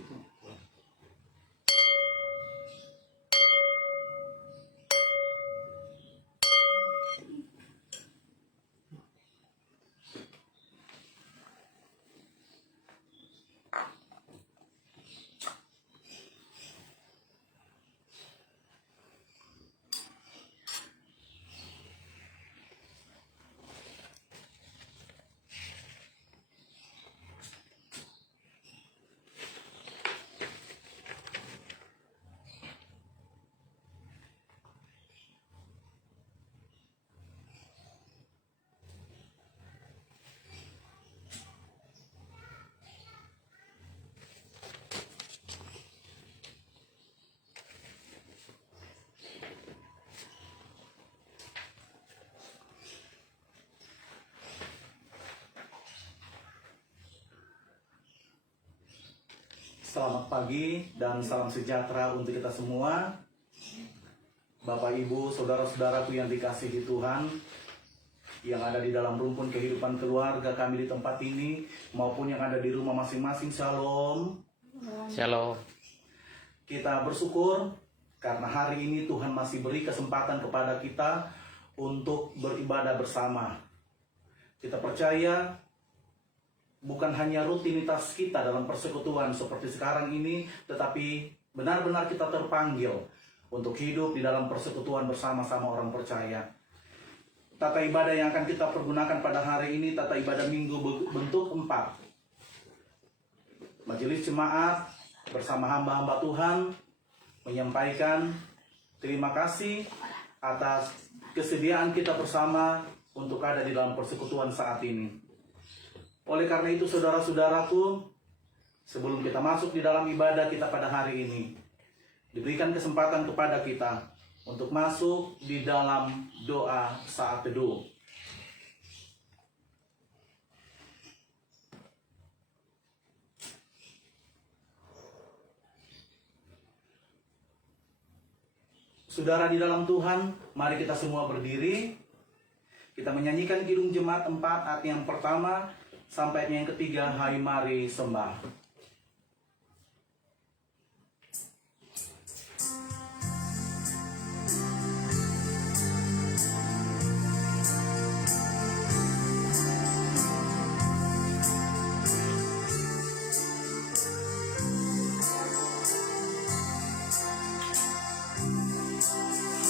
situ. Selamat pagi dan salam sejahtera untuk kita semua. Bapak, Ibu, saudara-saudaraku yang dikasihi Tuhan, yang ada di dalam rumpun kehidupan keluarga kami di tempat ini, maupun yang ada di rumah masing-masing. Shalom. Shalom. Kita bersyukur karena hari ini Tuhan masih beri kesempatan kepada kita untuk beribadah bersama. Kita percaya bukan hanya rutinitas kita dalam persekutuan seperti sekarang ini, tetapi benar-benar kita terpanggil untuk hidup di dalam persekutuan bersama-sama orang percaya. Tata ibadah yang akan kita pergunakan pada hari ini, tata ibadah minggu bentuk 4. Majelis jemaat bersama hamba-hamba Tuhan menyampaikan terima kasih atas kesediaan kita bersama untuk ada di dalam persekutuan saat ini. Oleh karena itu, saudara-saudaraku, sebelum kita masuk di dalam ibadah kita pada hari ini, diberikan kesempatan kepada kita untuk masuk di dalam doa saat teduh. Saudara di dalam Tuhan, mari kita semua berdiri. Kita menyanyikan Kidung Jemaat 4 ayat yang pertama sampai yang ketiga, Hai Mari Sembah.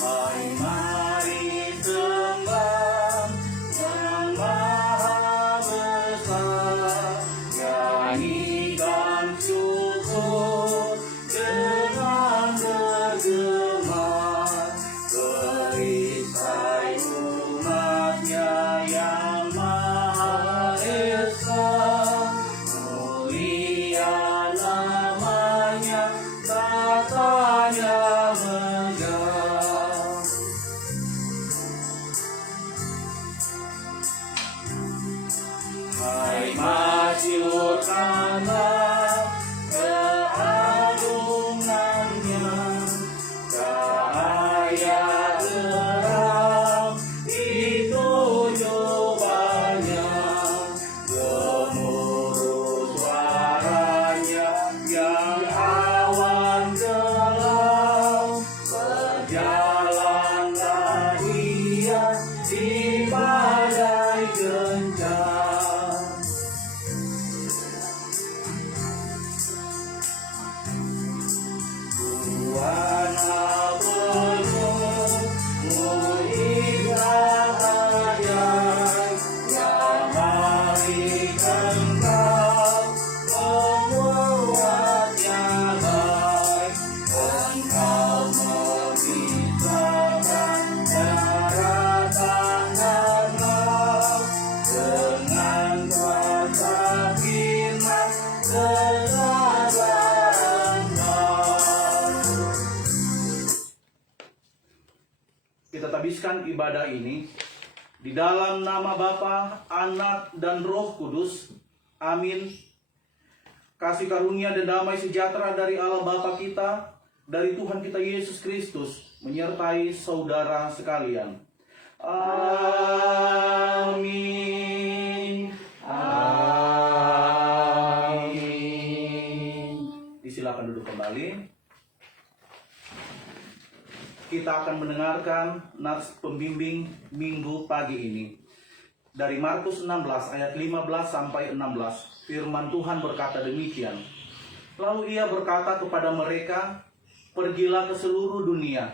Hai mari sembah Sang Maha Besar, nyanyikan syukur dengan bergema, perisai umatnya yang Maha Esa, mulia namanya, tatanya megah. Hai masyurkanlah keagungannya, cahaya terang itu jubahnya, gemuruh suaranya yang awan gelap, berjalanlah dia di badai kencang. Warna penuh mujizat ajaib yang memberikan Engkau membuatnya baik. Engkau memisahkan daratan dan laut dengan kuasa firman kesabaran. Kita tabiskan ibadah ini di dalam nama Bapa, Anak, dan Roh Kudus. Amin. Kasih karunia dan damai sejahtera dari Allah Bapa kita, dari Tuhan kita Yesus Kristus, menyertai saudara sekalian. Amin. Amin. Di silakan duduk kembali. Kita akan mendengarkan nats pembimbing minggu pagi ini. Dari Markus 16 ayat 15 sampai 16, firman Tuhan berkata demikian. Lalu ia berkata kepada mereka, pergilah ke seluruh dunia,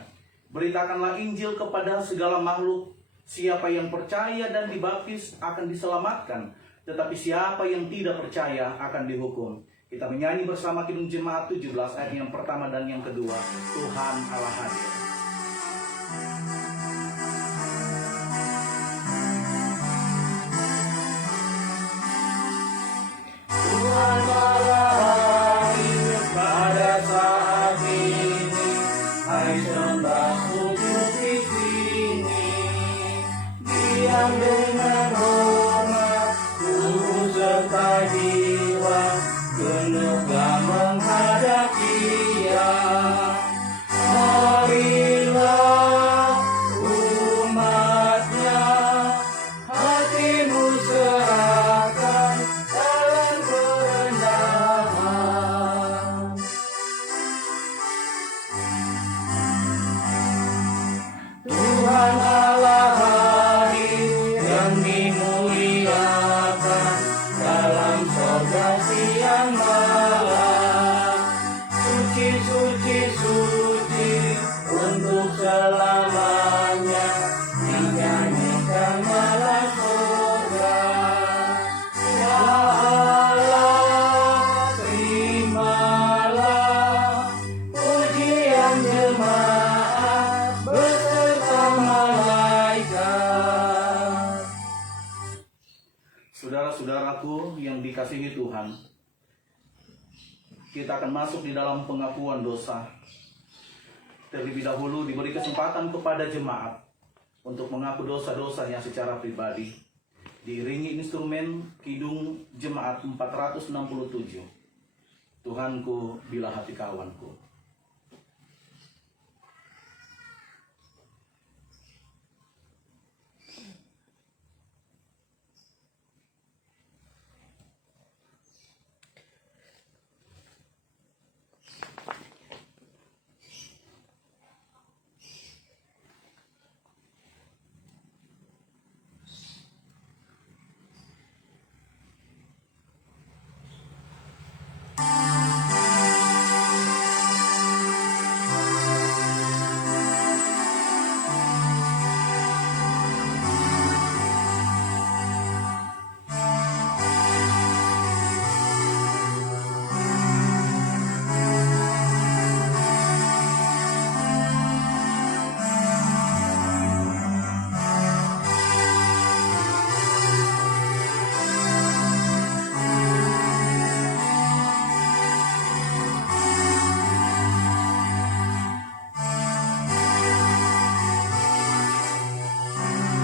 beritakanlah Injil kepada segala makhluk. Siapa yang percaya dan dibaptis akan diselamatkan, tetapi siapa yang tidak percaya akan dihukum. Kita menyanyi bersama Kidung Jemaat 17 ayat yang pertama dan yang kedua. Tuhan Allah hadir. Tuhan Allah hadir pada saat ini, hai sembah sujud di sini. Diam dengan hormat, tubuh serta jiwa, genuglah menghadap Dia. Marilah umatnya, hatimu serahkan dalam kerendahan. Tuhan Allah hadir yang dimuliakan dalam sorga siang malam. Suci, suci, suci untuk selamanya, dinyanyikan malam sorga. Ya Allah, terimalah pujian jemaat beserta malaikat. Saudara-saudaraku yang dikasihi Tuhan, kita akan masuk di dalam pengakuan dosa. Terlebih dahulu diberi kesempatan kepada jemaat untuk mengaku dosa-dosanya secara pribadi. Diiringi instrumen Kidung Jemaat 467. Tuhanku bila hati kawanku.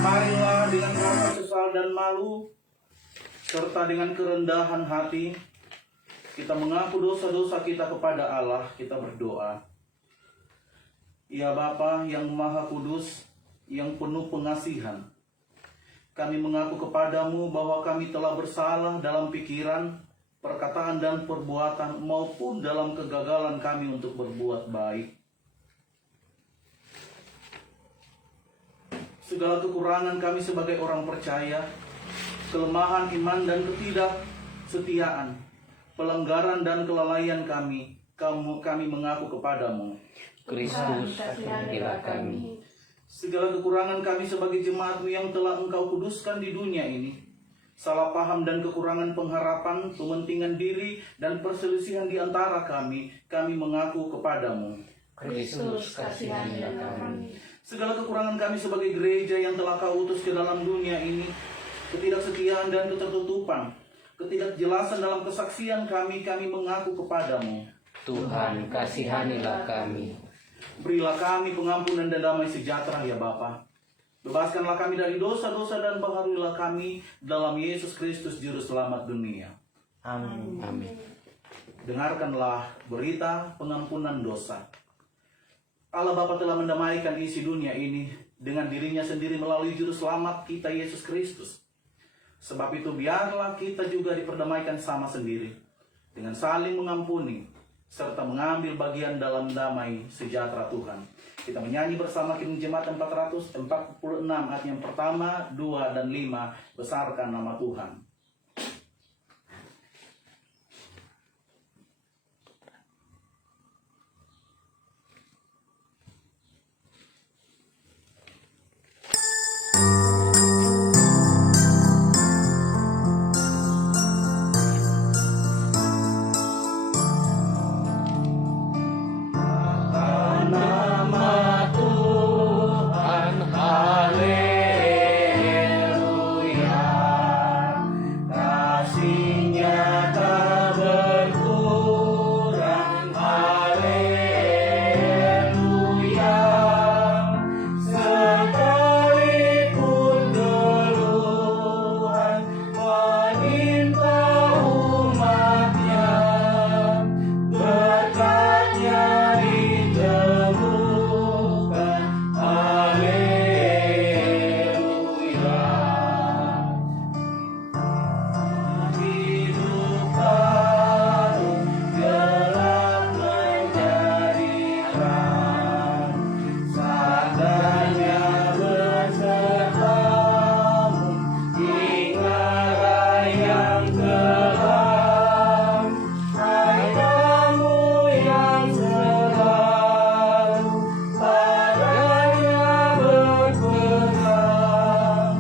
Marilah dengan rasa sesal dan malu, serta dengan kerendahan hati, kita mengaku dosa-dosa kita kepada Allah. Kita berdoa. Ya Bapa yang Maha Kudus, yang penuh pengasihan, kami mengaku kepadamu bahwa kami telah bersalah dalam pikiran, perkataan dan perbuatan, maupun dalam kegagalan kami untuk berbuat baik. Segala kekurangan kami sebagai orang percaya, kelemahan iman dan ketidaksetiaan, pelanggaran dan kelalaian kami mengaku kepadamu. Kristus, kasihanilah kami. Segala kekurangan kami sebagai jemaat-Mu yang telah Engkau kuduskan di dunia ini, salah paham dan kekurangan pengharapan, pementingan diri, dan perselisihan di antara kami mengaku kepadamu. Kristus, kasihanilah kami. Segala kekurangan kami sebagai gereja yang telah Kau utus ke dalam dunia ini, ketidaksetiaan dan ketertutupan, ketidakjelasan dalam kesaksian kami mengaku kepadamu. Tuhan, kasihanilah kami. Berilah kami pengampunan dan damai sejahtera ya Bapa. Bebaskanlah kami dari dosa-dosa dan baharuilah kami dalam Yesus Kristus Juru Selamat dunia. Amin. Amin. Dengarkanlah berita pengampunan dosa. Allah Bapa telah mendamaikan isi dunia ini dengan dirinya sendiri melalui Juru Selamat kita Yesus Kristus. Sebab itu biarlah kita juga diperdamaikan sama sendiri dengan saling mengampuni, serta mengambil bagian dalam damai sejahtera Tuhan. Kita menyanyi bersama Kidung Jemaat 446 ayat yang pertama, 2, dan 5. Besarkan nama Tuhan. Nama Tuhan, haleluya. Kasih-Nya tak berkurang, haleluya. Sekalipun keluhan menimpa umat-Nya, berkat-Nya ditemukan, haleluya. Hidup baru, gelap menjadi terang, sadanya bersertamu, ingatlah yang kelam. Hai kamu yang selalu padanya berpegang,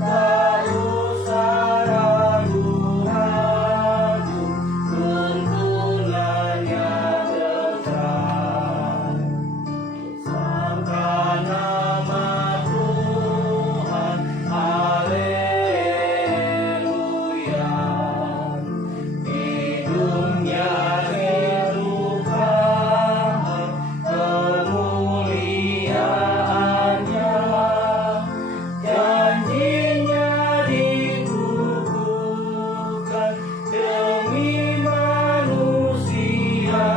tak usah ragu-ragu, tuntunannya tetap. Besarkan nama Tuhan, haleluya. Hidupnya hidupkan kemuliaannya, janjinya dikukuhkan demi manusia.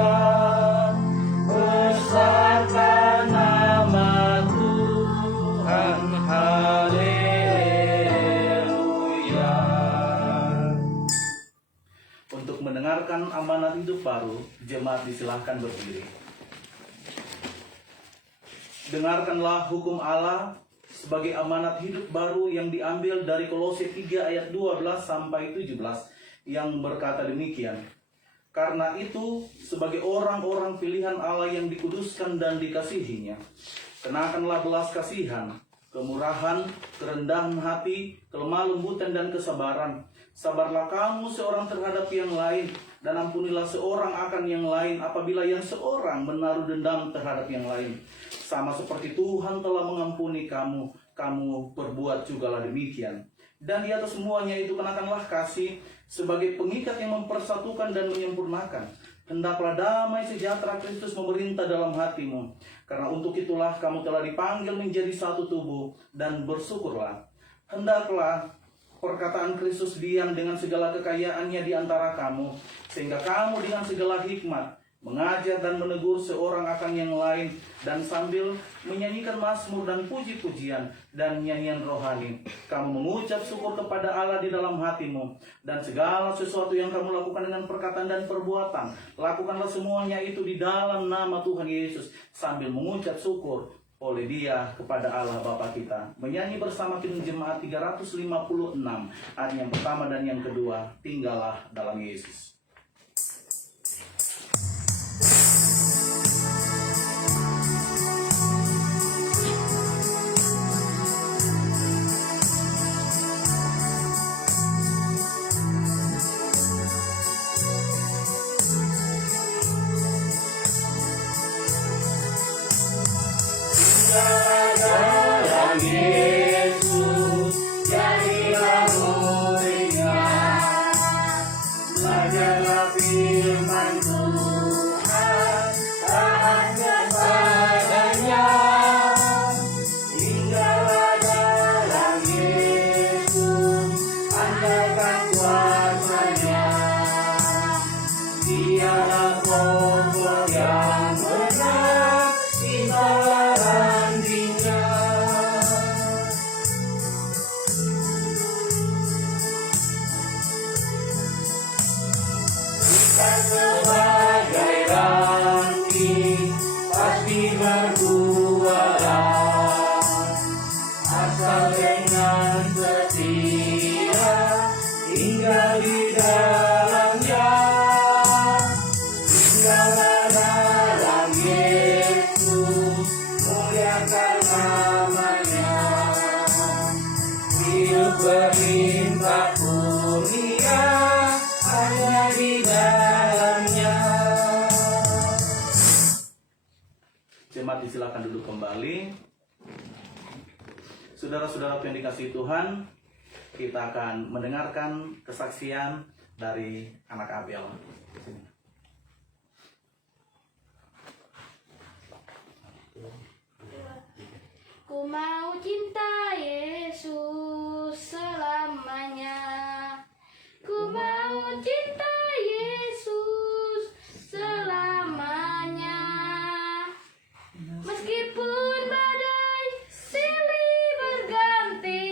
Besarkan nama Tuhan, haleluya. Untuk mendengarkan amanat hidup baru, jemaat disilahkan berdiri. Dengarkanlah hukum Allah sebagai amanat hidup baru yang diambil dari Kolose 3 ayat 12 sampai 17 yang berkata demikian. Karena itu, sebagai orang-orang pilihan Allah yang dikuduskan dan dikasihinya, kenakanlah belas kasihan, kemurahan, kerendahan hati, kelemah lembutan dan kesabaran. Sabarlah kamu seorang terhadap yang lain, dan ampunilah seorang akan yang lain apabila yang seorang menaruh dendam terhadap yang lain. Sama seperti Tuhan telah mengampuni kamu, kamu perbuat jugalah demikian. Dan di atas semuanya itu kenakanlah kasih sebagai pengikat yang mempersatukan dan menyempurnakan. Hendaklah damai sejahtera Kristus memerintah dalam hatimu, karena untuk itulah kamu telah dipanggil menjadi satu tubuh, dan bersyukurlah. Hendaklah perkataan Kristus diam dengan segala kekayaannya di antara kamu, sehingga kamu dengan segala hikmat mengajar dan menegur seorang akan yang lain, dan sambil menyanyikan mazmur dan puji-pujian dan nyanyian rohani, kamu mengucap syukur kepada Allah di dalam hatimu. Dan segala sesuatu yang kamu lakukan dengan perkataan dan perbuatan, lakukanlah semuanya itu di dalam nama Tuhan Yesus, sambil mengucap syukur oleh Dia kepada Allah Bapa kita. Menyanyi bersama Kidung Jemaat 356 ayat yang pertama dan yang kedua, tinggallah dalam Yesus. Dalam Yesus, jadilah muridnya, belajar kurnia ada di dalamnya. Jemaat disilakan duduk kembali. Saudara-saudara yang dikasihi Tuhan, kita akan mendengarkan kesaksian dari anak Abel. Ku mau cinta Yesus selamanya. Ku mau cinta Yesus selamanya. Meskipun badai silih berganti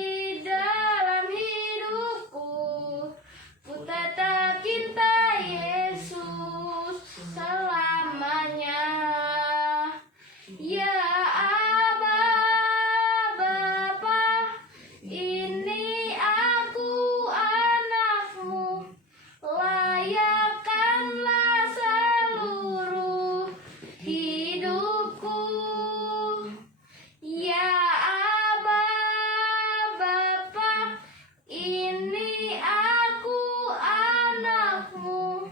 dalam hidupku, ku tetap cinta Yesus selamanya. Ya Aba, Bapa, ini aku anakmu, layakkanlah seluruh hidupku. Ya Aba, Bapa, ini aku anakmu,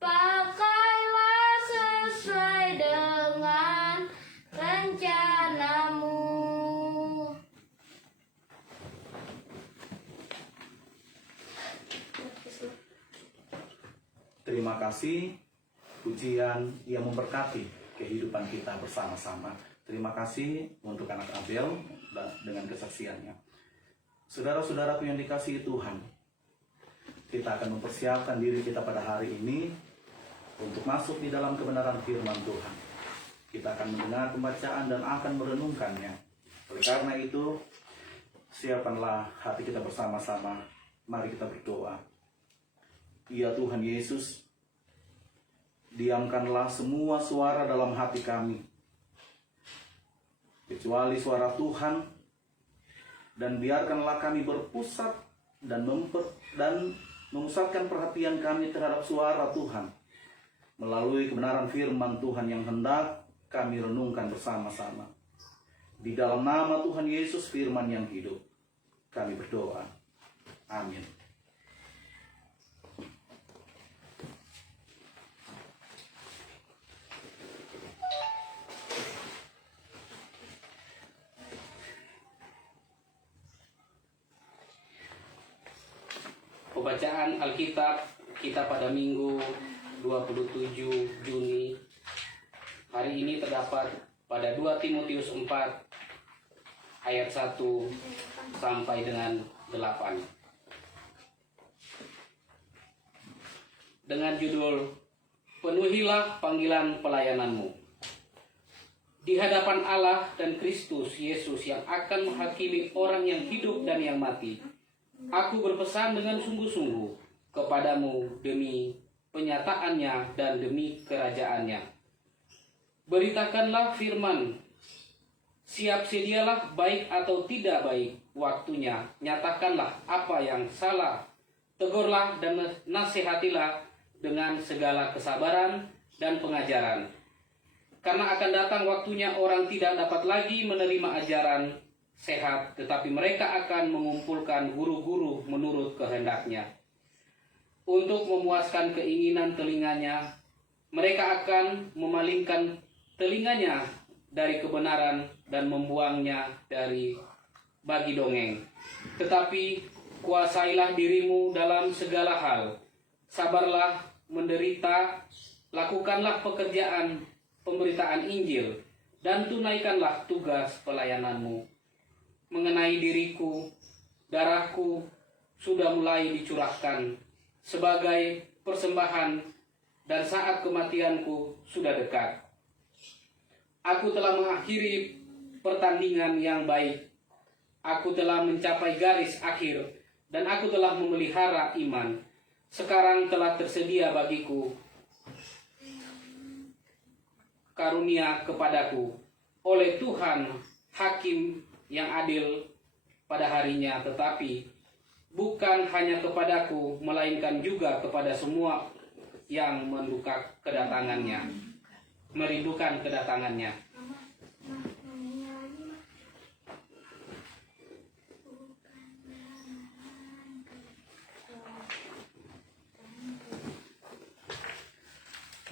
pakailah sesuai dengan rencanamu. Terima kasih pujian yang memberkati kehidupan kita bersama-sama. Terima kasih untuk anak Abel dengan kesaksiannya. Saudara-saudaraku yang dikasihi Tuhan, kita akan mempersiapkan diri kita pada hari ini untuk masuk di dalam kebenaran firman Tuhan. Kita akan mendengar pembacaan dan akan merenungkannya. Oleh karena itu, siapkanlah hati kita bersama-sama. Mari kita berdoa. Ya Tuhan Yesus, diamkanlah semua suara dalam hati kami, kecuali suara Tuhan, dan biarkanlah kami berpusat dan memusatkan perhatian kami terhadap suara Tuhan melalui kebenaran firman Tuhan yang hendak kami renungkan bersama-sama. Di dalam nama Tuhan Yesus, firman yang hidup, kami berdoa. Amin. Pembacaan Alkitab kita pada Minggu 27 Juni hari ini terdapat pada 2 Timotius 4 ayat 1 sampai dengan 8. Dengan judul Penuhilah panggilan pelayananmu. Di hadapan Allah dan Kristus Yesus yang akan menghakimi orang yang hidup dan yang mati, aku berpesan dengan sungguh-sungguh kepadamu demi penyataannya dan demi kerajaannya. Beritakanlah firman, siap sedialah baik atau tidak baik waktunya, nyatakanlah apa yang salah, tegurlah dan nasihatilah dengan segala kesabaran dan pengajaran. Karena akan datang waktunya orang tidak dapat lagi menerima ajaran sehat, tetapi mereka akan mengumpulkan guru-guru menurut kehendaknya. Untuk memuaskan keinginan telinganya, mereka akan memalingkan telinganya dari kebenaran dan membuangnya dari bagi dongeng. Tetapi kuasailah dirimu dalam segala hal. Sabarlah menderita, lakukanlah pekerjaan pemberitaan Injil, dan tunaikanlah tugas pelayananmu. Mengenai diriku, darahku sudah mulai dicurahkan sebagai persembahan, dan saat kematianku sudah dekat. Aku telah mengakhiri pertandingan yang baik. Aku telah mencapai garis akhir, dan aku telah memelihara iman. Sekarang telah tersedia bagiku karunia kepadaku oleh Tuhan Hakim yang adil pada harinya, tetapi bukan hanya kepadaku, melainkan juga kepada semua yang merindukan kedatangannya.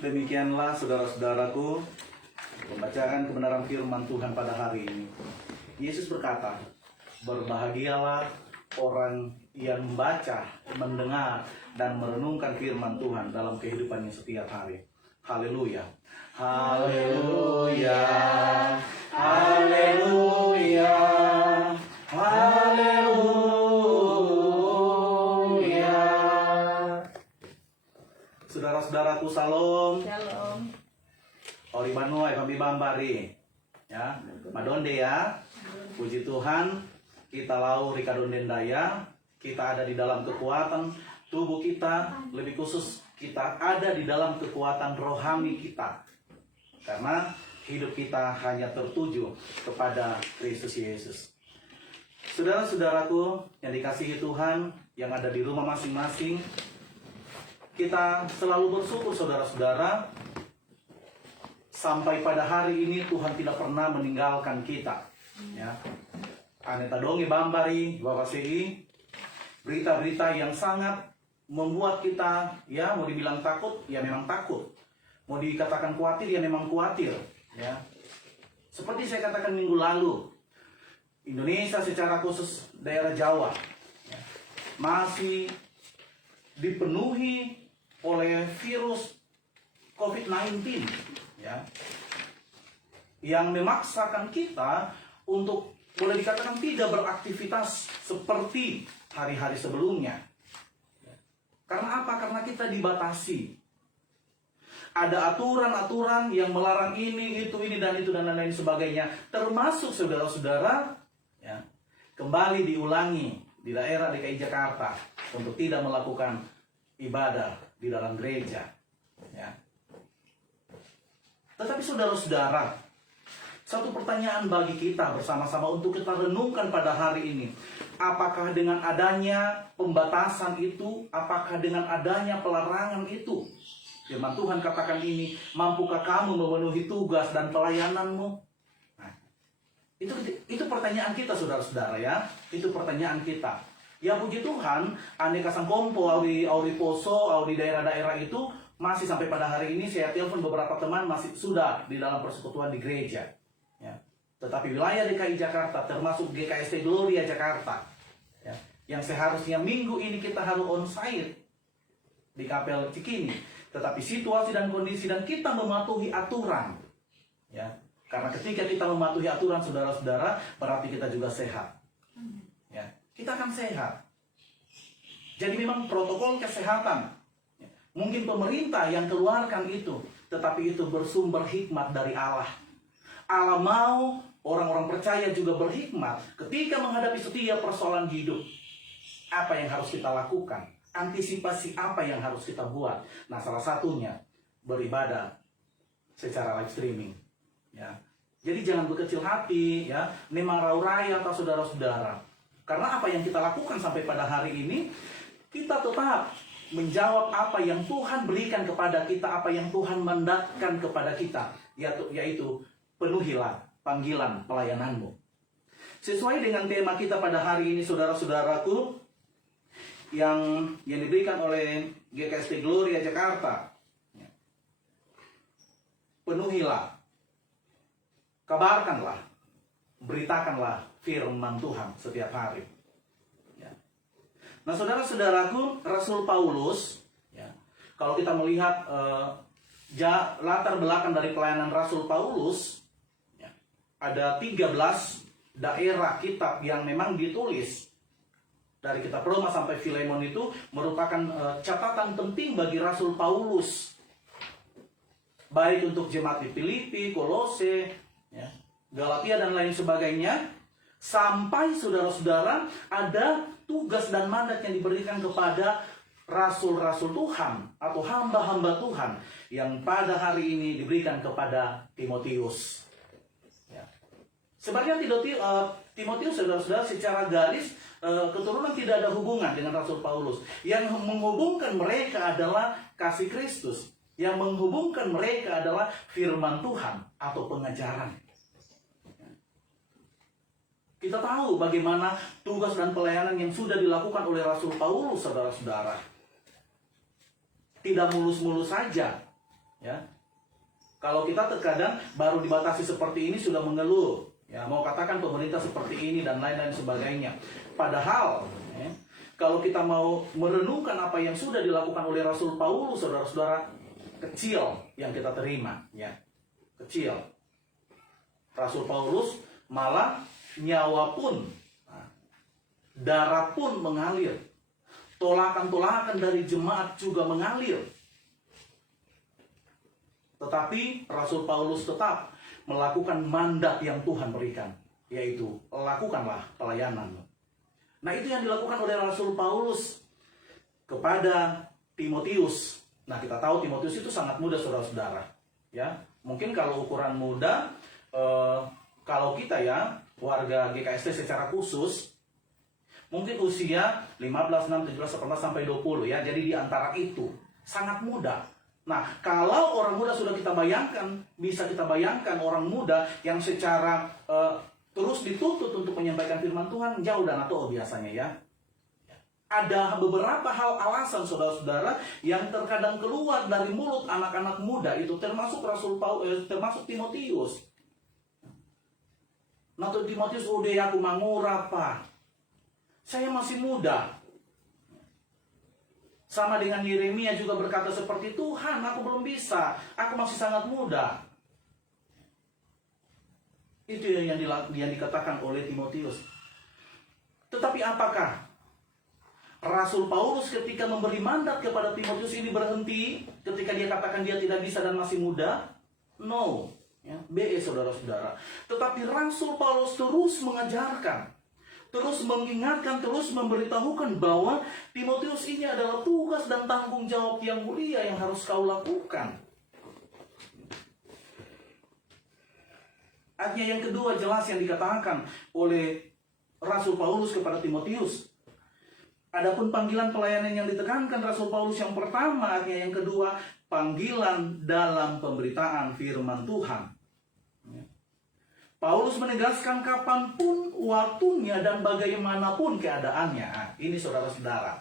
Demikianlah saudara-saudaraku pembacaan kebenaran firman Tuhan pada hari ini. Yesus berkata, berbahagialah orang yang membaca, mendengar, dan merenungkan firman Tuhan dalam kehidupannya setiap hari. Haleluya. Haleluya. Haleluya. Haleluya. Saudara-saudaraku, salam. Shalom. Ori Banua, Pambi Bambari. Ya, Madonde ya. Puji Tuhan, kita lau Rika Dondendaya. Kita ada di dalam kekuatan tubuh kita, lebih khusus kita ada di dalam kekuatan rohani kita. Karena hidup kita hanya tertuju kepada Kristus Yesus. Saudara-saudaraku yang dikasihi Tuhan, yang ada di rumah masing-masing, kita selalu bersyukur saudara-saudara, sampai pada hari ini Tuhan tidak pernah meninggalkan kita. Ya. Aneta dongi bambari, Bapak CI, berita-berita yang sangat membuat kita, ya mau dibilang takut, ya memang takut. Mau dikatakan khawatir, ya memang khawatir. Ya. Seperti saya katakan minggu lalu, Indonesia secara khusus daerah Jawa, ya, masih dipenuhi oleh virus COVID-19, ya, yang memaksakan kita untuk boleh dikatakan tidak beraktivitas seperti hari-hari sebelumnya. Karena apa? Karena kita dibatasi. Ada aturan-aturan yang melarang ini, itu, ini, dan itu, dan lain sebagainya. Termasuk saudara-saudara, ya, kembali diulangi di daerah DKI Jakarta untuk tidak melakukan ibadah di dalam gereja. Ya. Tetapi saudara-saudara, satu pertanyaan bagi kita bersama-sama untuk kita renungkan pada hari ini. Apakah dengan adanya pembatasan itu, apakah dengan adanya pelarangan itu, firman Tuhan katakan ini, mampukah kamu memenuhi tugas dan pelayananmu? Nah, itu pertanyaan kita saudara-saudara ya. Itu pertanyaan kita. Ya puji Tuhan, aneka sangkompo, auri poso, auri daerah-daerah itu masih sampai pada hari ini saya telepon beberapa teman masih sudah di dalam persekutuan di gereja. Ya. Tetapi wilayah DKI Jakarta termasuk GKST Gloria Jakarta, ya, yang seharusnya minggu ini kita harus onsite di Kapel Cikini, tetapi situasi dan kondisi dan kita mematuhi aturan, ya, karena ketika kita mematuhi aturan saudara-saudara berarti kita juga sehat, ya, kita akan sehat. Jadi memang protokol kesehatan, ya, mungkin pemerintah yang keluarkan itu, tetapi itu bersumber hikmat dari Allah. Allah mau orang-orang percaya juga berhikmat ketika menghadapi setiap persoalan hidup. Apa yang harus kita lakukan? Antisipasi apa yang harus kita buat? Nah, salah satunya beribadah secara live streaming. Ya. Jadi jangan berkecil hati, ya. Memang rau-raya atau saudara-saudara. Karena apa yang kita lakukan sampai pada hari ini, kita tetap menjawab apa yang Tuhan berikan kepada kita, apa yang Tuhan mandatkan kepada kita, yaitu penuhilah panggilan pelayananmu. Sesuai dengan tema kita pada hari ini saudara-saudaraku, yang diberikan oleh GKST Gloria Jakarta. Penuhilah, kabarkanlah, beritakanlah firman Tuhan setiap hari. Ya. Nah saudara-saudaraku, Rasul Paulus, ya, kalau kita melihat latar belakang dari pelayanan Rasul Paulus, ada 13 daerah kitab yang memang ditulis. Dari kitab Roma sampai Filemon itu merupakan catatan penting bagi Rasul Paulus. Baik untuk jemaat di Filipi, Kolose, ya, Galatia dan lain sebagainya. Sampai saudara-saudara ada tugas dan mandat yang diberikan kepada rasul-rasul Tuhan atau hamba-hamba Tuhan yang pada hari ini diberikan kepada Timotius. Sebagian Timotius saudara-saudara secara garis keturunan tidak ada hubungan dengan Rasul Paulus. Yang menghubungkan mereka adalah kasih Kristus. Yang menghubungkan mereka adalah firman Tuhan atau pengajaran. Kita tahu bagaimana tugas dan pelayanan yang sudah dilakukan oleh Rasul Paulus saudara-saudara. Tidak mulus-mulus saja. Ya, kalau kita terkadang baru dibatasi seperti ini sudah mengeluh, ya, mau katakan pemerintah seperti ini dan lain-lain sebagainya. Padahal, ya, kalau kita mau merenungkan apa yang sudah dilakukan oleh Rasul Paulus, saudara-saudara, kecil yang kita terima, ya, kecil. Rasul Paulus malah nyawa pun, darah pun mengalir, tolakan-tolakan dari jemaat juga mengalir. Tetapi Rasul Paulus tetap melakukan mandat yang Tuhan berikan, yaitu lakukanlah pelayanan. Nah, itu yang dilakukan oleh Rasul Paulus kepada Timotius. Nah, kita tahu Timotius itu sangat muda, saudara-saudara. Ya, mungkin kalau ukuran muda, kalau kita ya warga GKST secara khusus, mungkin usia 15, 16, 17, 18 sampai 20 ya. Jadi di antara itu sangat muda. Nah, kalau orang muda sudah kita bayangkan, bisa kita bayangkan orang muda yang secara terus dituntut untuk menyampaikan firman Tuhan, jauh dan atau biasanya ya. Ada beberapa hal alasan saudara-saudara yang terkadang keluar dari mulut anak-anak muda itu, termasuk termasuk Timotius. Nah, tuh Timotius, udah aku mangura pak, saya masih muda. Sama dengan Yeremia juga berkata seperti, Tuhan, aku belum bisa, aku masih sangat muda. Itu yang dikatakan oleh Timotius. Tetapi apakah Rasul Paulus ketika memberi mandat kepada Timotius ini berhenti ketika dia katakan dia tidak bisa dan masih muda? No, ya, BE saudara-saudara. Tetapi Rasul Paulus terus mengajarkan, terus mengingatkan, terus memberitahukan bahwa Timotius ini adalah tugas dan tanggung jawab yang mulia yang harus kau lakukan. Artinya yang kedua jelas yang dikatakan oleh Rasul Paulus kepada Timotius. Adapun panggilan pelayanan yang ditekankan Rasul Paulus yang pertama, artinya yang kedua, panggilan dalam pemberitaan firman Tuhan. Paulus menegaskan kapanpun waktunya dan bagaimanapun keadaannya. Nah, ini saudara-saudara.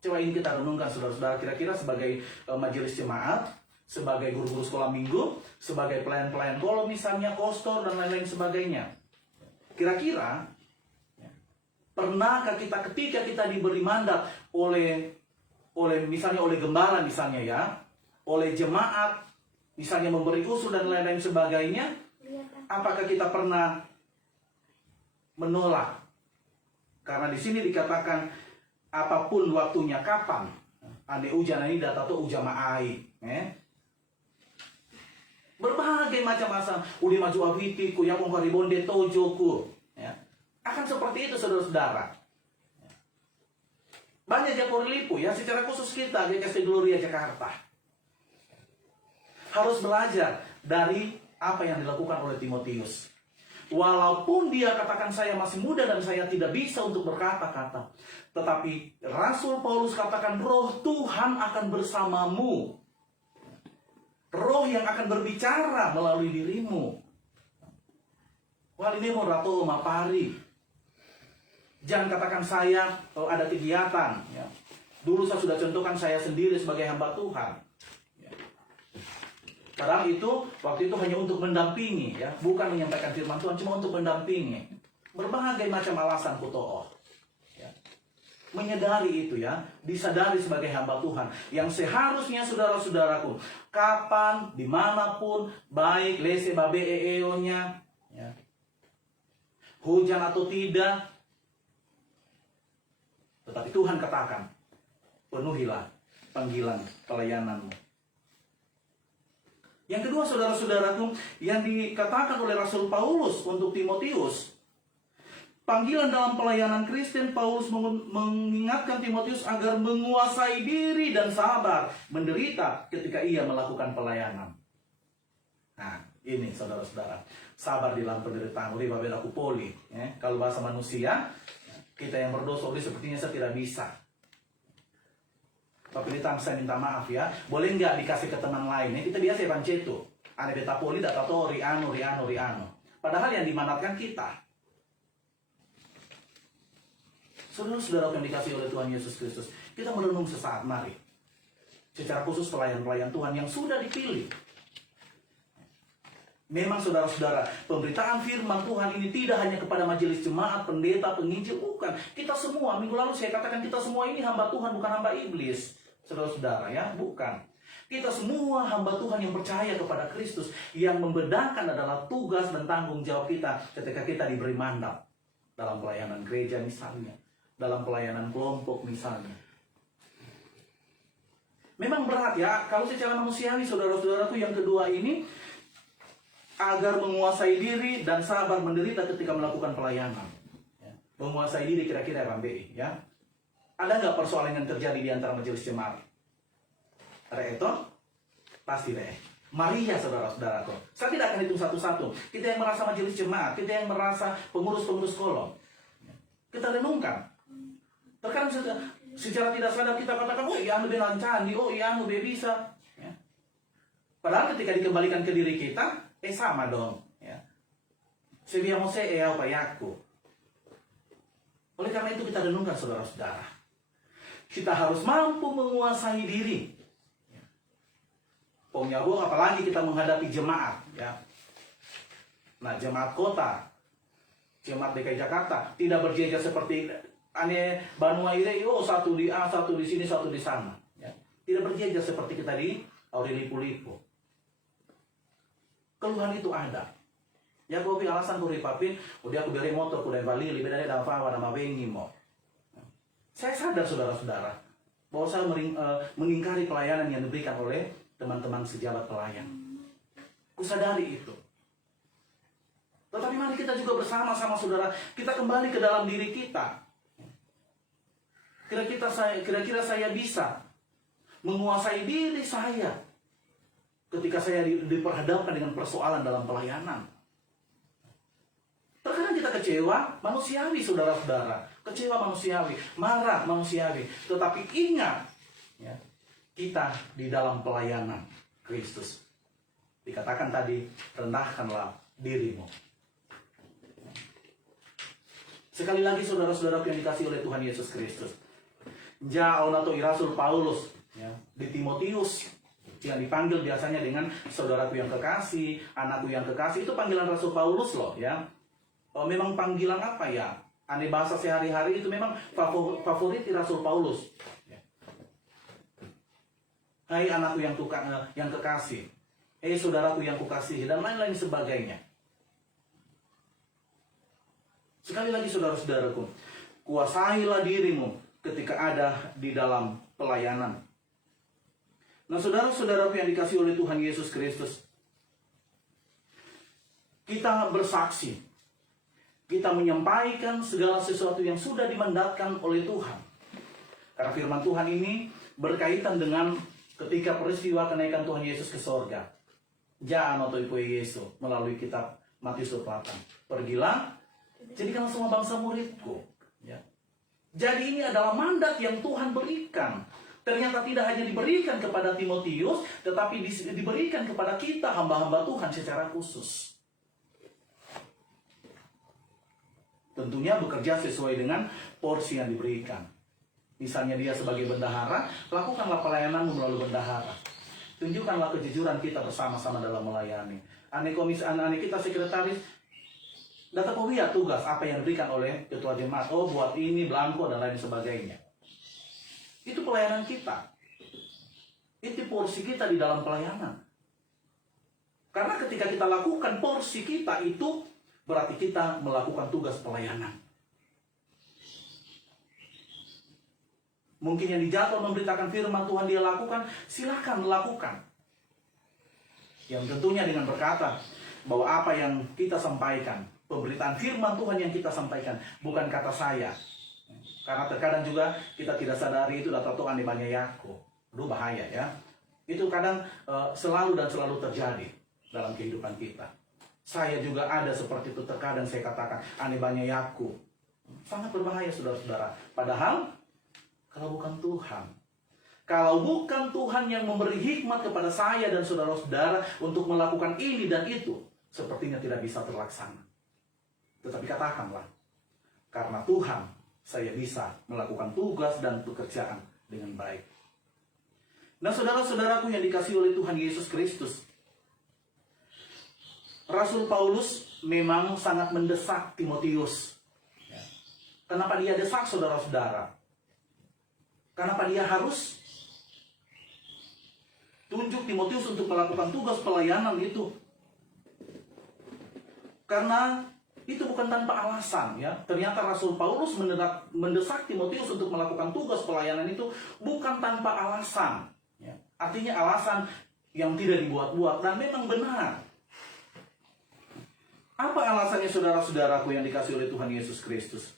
Coba ini kita renungkan saudara-saudara, kira-kira sebagai majelis jemaat, sebagai guru-guru sekolah minggu, sebagai pelayan-pelayan kolom misalnya, kostor dan lain-lain sebagainya. Kira-kira pernahkah kita ketika kita diberi mandat oleh misalnya oleh gembala misalnya ya, oleh jemaat misalnya memberi usul dan lain-lain sebagainya, apakah kita pernah menolak? Karena di sini dikatakan apapun waktunya kapan. Ane ujian ini data tuh ujama ai, berbagai macam masa udi maju aviti ku yapong karibonde tojoku, ya. Akan seperti itu saudara-saudara. Banyak Jakor Lipu ya, secara khusus kita GKST Gloria Jakarta harus belajar dari apa yang dilakukan oleh Timotius. Walaupun dia katakan saya masih muda dan saya tidak bisa untuk berkata-kata, tetapi Rasul Paulus katakan roh Tuhan akan bersamamu. Roh yang akan berbicara melalui dirimu. Wah, ini mau rato mapari. Jangan katakan saya ada kegiatan. Ya. Dulu saya sudah contohkan saya sendiri sebagai hamba Tuhan. Ya. Padahal itu waktu itu hanya untuk mendampingi, ya, bukan menyampaikan firman Tuhan, cuma untuk mendampingi. Berbagai macam alasan kutoh. Menyadari itu ya, disadari sebagai hamba Tuhan yang seharusnya saudara-saudaraku kapan, dimanapun, baik lese babe eonya ya, hujan atau tidak, tetapi Tuhan katakan penuhilah panggilan pelayananmu. Yang kedua saudara-saudaraku yang dikatakan oleh Rasul Paulus untuk Timotius, panggilan dalam pelayanan Kristen, Paulus mengingatkan Timotius agar menguasai diri dan sabar menderita ketika ia melakukan pelayanan. Nah, ini saudara-saudara, sabar di dalam penderitaan. Uri babel aku poli. Ya. Kalau bahasa manusia, kita yang berdosa, uri sepertinya saya tidak bisa. Tapi ini saya minta maaf ya. Boleh nggak dikasih ke teman lain? Ya, kita biasa pancetu. Ane beta poli data to riano. Padahal yang dimanatkan kita. Saudara-saudara yang dikasih oleh Tuhan Yesus Kristus, kita merenung sesaat, mari. secara khusus pelayan-pelayan Tuhan yang sudah dipilih. Memang saudara-saudara, pemberitaan firman Tuhan ini tidak hanya kepada majelis jemaat, pendeta, penginjil, bukan. Kita semua, minggu lalu saya katakan kita semua ini hamba Tuhan, bukan hamba iblis. Saudara-saudara ya, bukan. Kita semua hamba Tuhan yang percaya kepada Kristus. Yang membedakan adalah tugas dan tanggung jawab kita ketika kita diberi mandat. Dalam pelayanan gereja misalnya, dalam pelayanan kelompok misalnya. Memang berat ya, kalau secara manusiawi saudara-saudaraku yang kedua ini, agar menguasai diri dan sabar menderita ketika melakukan pelayanan. Ya. Menguasai diri kira-kira RMBI ya. Ada nggak persoalan yang terjadi di antara majelis jemaat? Reto? Pasti deh. Maria saudara-saudaraku. Saya tidak akan hitung satu-satu. Kita yang merasa majelis jemaat, kita yang merasa pengurus-pengurus kolom. Kita renungkan. Terkadang secara tidak sadar kita katakan, oh iya anu dengan candi, oh iya anu bisa. Ya. Padahal ketika dikembalikan ke diri kita, sama dong. Ya. Sebelum saya upayaku. Oleh karena itu kita renungkan saudara-saudara. Kita harus mampu menguasai diri. Pokoknya apalagi kita menghadapi jemaat. Ya. Nah jemaat kota, jemaat DKI Jakarta tidak berjejer seperti aneh Banua Ire, oh satu di A, satu di sini, satu di sana. Ya. Tidak berjejer seperti kita di Aurelipu-Lipu. Keluhan itu ada. Ya kopi alasan kuri papin, udah aku beli motor, udah balik, beda dalam fawa nama bengi mo. Saya sadar saudara-saudara bahwa saya mengingkari pelayanan yang diberikan oleh teman-teman sejabat pelayan. Kusadari itu. Tetapi mari kita juga bersama-sama saudara, kita kembali ke dalam diri kita. Kira-kira saya bisa menguasai diri saya ketika saya diperhadapkan dengan persoalan dalam pelayanan. Terkadang kita kecewa, manusiawi saudara-saudara. Kecewa manusiawi, marah manusiawi. Tetapi ingat, ya, kita di dalam pelayanan Kristus. Dikatakan tadi, rendahkanlah dirimu. Sekali lagi saudara-saudara yang dikasih oleh Tuhan Yesus Kristus. Jauh atau Rasul Paulus, ya, di Timotius, yang dipanggil biasanya dengan saudaraku yang kekasih, anakku yang kekasih, itu panggilan Rasul Paulus loh ya. Memang panggilan apa ya? Aneh bahasa sehari-hari itu memang favorit Rasul Paulus. Hai anakku yang kekasih, saudaraku yang kukasihi, dan lain-lain sebagainya. Sekali lagi saudara-saudaraku, kuasailah dirimu ketika ada di dalam pelayanan. Nah saudara-saudaraku yang dikasih oleh Tuhan Yesus Kristus, kita bersaksi, kita menyampaikan segala sesuatu yang sudah dimandatkan oleh Tuhan. Karena firman Tuhan ini berkaitan dengan ketika peristiwa kenaikan Tuhan Yesus ke sorga. Jangan atau ibu Yesus melalui kitab Matius 28. Pergilah, jadikanlah semua bangsa muridku. Ya. Jadi ini adalah mandat yang Tuhan berikan. Ternyata tidak hanya diberikan kepada Timotius, tetapi diberikan kepada kita hamba-hamba Tuhan secara khusus. Tentunya bekerja sesuai dengan porsi yang diberikan. Misalnya dia sebagai bendahara, lakukanlah pelayananmu melalui bendahara. Tunjukkanlah kejujuran kita bersama-sama dalam melayani. Ane kita sekretaris, data ya tugas apa yang diberikan oleh ketua jemaat. Oh buat ini, belangko dan lain sebagainya. Itu pelayanan kita. Itu porsi kita di dalam pelayanan. Karena ketika kita lakukan porsi kita itu, berarti kita melakukan tugas pelayanan. Mungkin yang dijadwal memberitakan firman Tuhan dia lakukan, silakan lakukan. Yang tentunya dengan berkata bahwa apa yang kita sampaikan, pemberitaan firman Tuhan yang kita sampaikan, bukan kata saya. Karena terkadang juga kita tidak sadari itu data Tuhan di banyak Yakub. Aduh bahaya ya. Itu kadang selalu dan selalu terjadi dalam kehidupan kita. Saya juga ada seperti itu, terkadang saya katakan aneh banyak Yakub. Sangat berbahaya saudara-saudara. Padahal kalau bukan Tuhan, kalau bukan Tuhan yang memberi hikmat kepada saya dan saudara-saudara untuk melakukan ini dan itu, sepertinya tidak bisa terlaksana. Tetapi katakanlah, karena Tuhan, saya bisa melakukan tugas dan pekerjaan dengan baik. Nah, saudara-saudaraku yang dikasihi oleh Tuhan Yesus Kristus, Rasul Paulus memang sangat mendesak Timotius. Kenapa dia desak, saudara-saudara? Kenapa dia harus tunjuk Timotius untuk melakukan tugas pelayanan itu? Karena itu bukan tanpa alasan, ya. Ternyata Rasul Paulus mendesak Timotius untuk melakukan tugas pelayanan itu bukan tanpa alasan, ya. Artinya alasan yang tidak dibuat-buat dan memang benar. Apa alasannya, saudara-saudaraku yang dikasihi oleh Tuhan Yesus Kristus?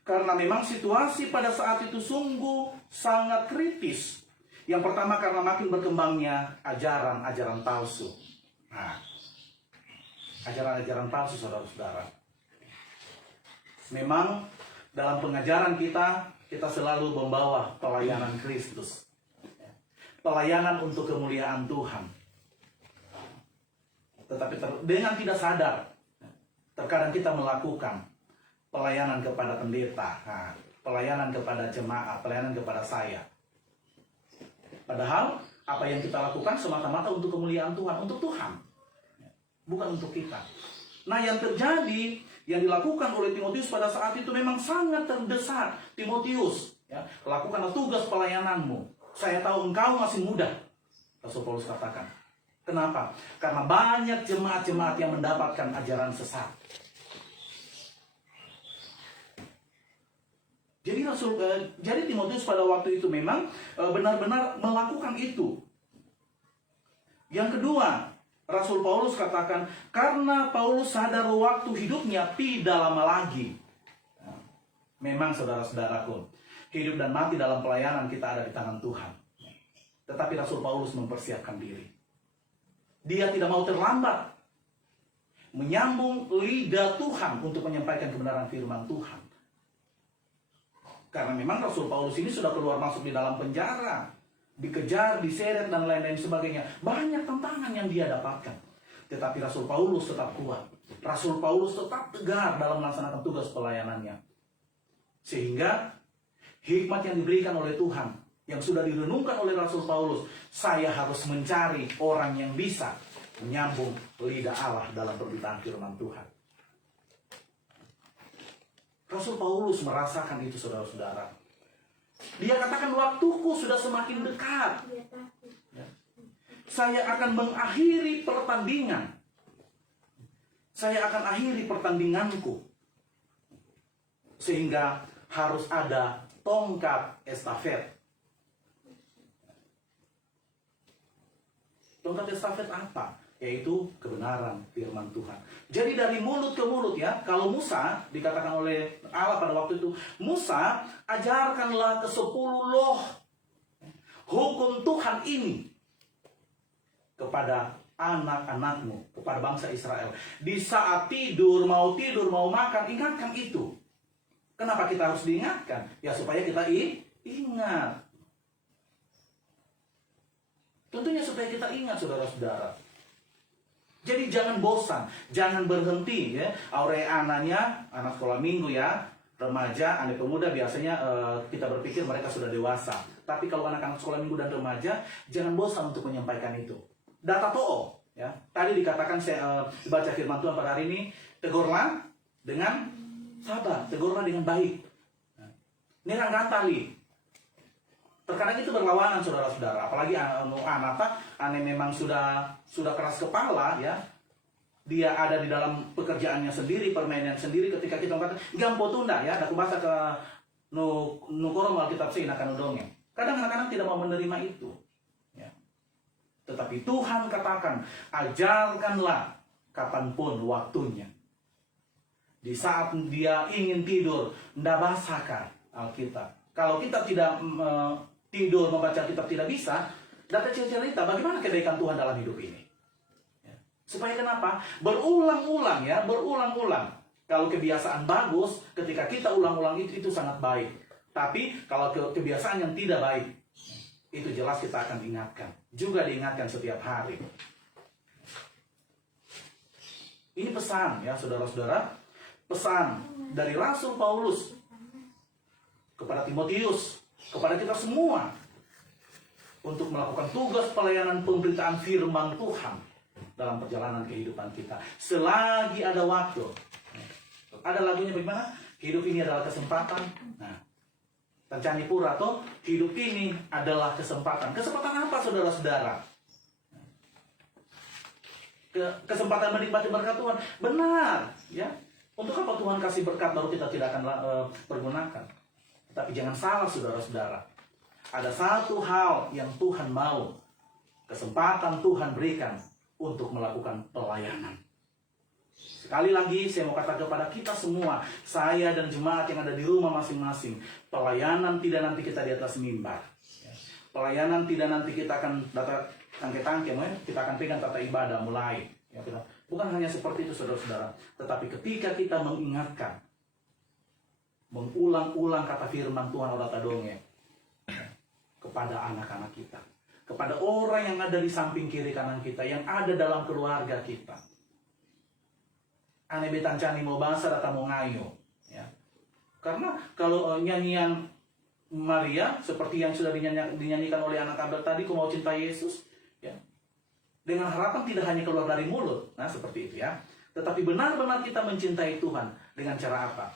Karena memang situasi pada saat itu sungguh sangat kritis. Yang pertama karena makin berkembangnya ajaran-ajaran palsu. Nah, ajaran-ajaran palsu, saudara-saudara. Memang dalam pengajaran kita selalu membawa pelayanan Kristus. Pelayanan untuk kemuliaan Tuhan. Tetapi dengan tidak sadar, terkadang kita melakukan pelayanan kepada pendeta, pelayanan kepada jemaat, pelayanan kepada saya. Padahal apa yang kita lakukan semata-mata untuk kemuliaan Tuhan, untuk Tuhan, bukan untuk kita. Nah, yang terjadi, yang dilakukan oleh Timotius pada saat itu memang sangat terdesak. Timotius, ya, lakukanlah tugas pelayananmu. Saya tahu engkau masih muda, Rasul Paulus katakan. Kenapa? Karena banyak jemaat-jemaat yang mendapatkan ajaran sesat. Jadi Timotius pada waktu itu memang benar-benar melakukan itu. Yang kedua, Rasul Paulus katakan, karena Paulus sadar waktu hidupnya tidak lama lagi. Memang saudara-saudaraku, hidup dan mati dalam pelayanan kita ada di tangan Tuhan. Tetapi Rasul Paulus mempersiapkan diri. Dia tidak mau terlambat menyambung lidah Tuhan untuk menyampaikan kebenaran firman Tuhan. Karena memang Rasul Paulus ini sudah keluar masuk di dalam penjara, dikejar, diseret, dan lain-lain sebagainya. Banyak tantangan yang dia dapatkan. Tetapi Rasul Paulus tetap kuat. Rasul Paulus tetap tegar dalam melaksanakan tugas pelayanannya. Sehingga hikmat yang diberikan oleh Tuhan, yang sudah direnungkan oleh Rasul Paulus, saya harus mencari orang yang bisa menyambung lidah Allah dalam pemberitaan firman Tuhan. Rasul Paulus merasakan itu, saudara-saudara. Dia katakan, waktuku sudah semakin dekat. Ya. Saya akan mengakhiri pertandingan. Saya akan akhiri pertandinganku. Sehingga harus ada tongkat estafet. Tongkat estafet apa? Yaitu kebenaran firman Tuhan. Jadi dari mulut ke mulut, ya. Kalau Musa, dikatakan oleh Allah pada waktu itu, Musa, ajarkanlah ke 10 loh hukum Tuhan ini kepada anak-anakmu, kepada bangsa Israel. Di saat tidur, mau makan, ingatkan itu. Kenapa kita harus diingatkan? Ya supaya kita ingat. Tentunya supaya kita ingat, saudara-saudara. Jadi jangan bosan, jangan berhenti, ya. Aure anaknya, anak sekolah minggu, ya, remaja, anak pemuda biasanya kita berpikir mereka sudah dewasa. Tapi kalau anak-anak sekolah minggu dan remaja, jangan bosan untuk menyampaikan itu. Data to'o, ya. Tadi dikatakan saya baca firman Tuhan pada hari ini, tegurlah dengan sabar, tegurlah dengan baik. Nerang gatali. Terkadang itu berlawanan, saudara-saudara. Apalagi aneh memang sudah keras kepala, ya. Dia ada di dalam pekerjaannya sendiri, permainan sendiri. Ketika kita mengatakan gampo tunda, ya, aku bahasa ke nukorom Alkitab sih akan udongnya. Kadang anak-anak tidak mau menerima itu, ya. Tetapi Tuhan katakan, ajarkanlah kapanpun waktunya. Di saat dia ingin tidur, ndak bahasakan Alkitab. Kalau kita tidak tidur membaca kitab tidak bisa, data cerita bagaimana kebaikan Tuhan dalam hidup ini. Ya. Supaya kenapa? Berulang-ulang, ya, berulang-ulang. Kalau kebiasaan bagus, ketika kita ulang-ulang itu sangat baik. Tapi kalau kebiasaan yang tidak baik, itu jelas kita akan ingatkan. Juga diingatkan setiap hari. Ini pesan, ya, saudara-saudara. Pesan dari Rasul Paulus kepada Timotius, kepada kita semua. untuk melakukan tugas pelayanan pemberitaan firman Tuhan dalam perjalanan kehidupan kita. Selagi ada waktu. Ada lagunya bagaimana? Hidup ini adalah kesempatan. Nah, Tancani Pura atau hidup ini adalah kesempatan. Kesempatan apa saudara-saudara? Kesempatan menikmati berkat Tuhan. Benar, ya. Untuk apa Tuhan kasih berkat lalu kita tidak akan pergunakan? Tapi jangan salah saudara-saudara. Ada satu hal yang Tuhan mau, kesempatan Tuhan berikan untuk melakukan pelayanan. Sekali lagi saya mau katakan kepada kita semua, saya dan jemaat yang ada di rumah masing-masing, pelayanan tidak nanti kita di atas mimbar. Pelayanan tidak nanti kita akan datang tangke-tangke, kita akan pegang tata ibadah mulai. Ya, bukan hanya seperti itu saudara-saudara, tetapi ketika kita mengingatkan, mengulang-ulang kata firman Tuhan Ora Tadonge kepada anak-anak kita, kepada orang yang ada di samping kiri kanan kita, yang ada dalam keluarga kita. Ane betancani mau bahasa datang mau ngayo, ya. Karena kalau nyanyian Maria seperti yang sudah dinyanyikan oleh anak Abel tadi, ku mau cinta Yesus, ya. Dengan harapan tidak hanya keluar dari mulut, nah seperti itu ya. Tetapi benar-benar kita mencintai Tuhan dengan cara apa?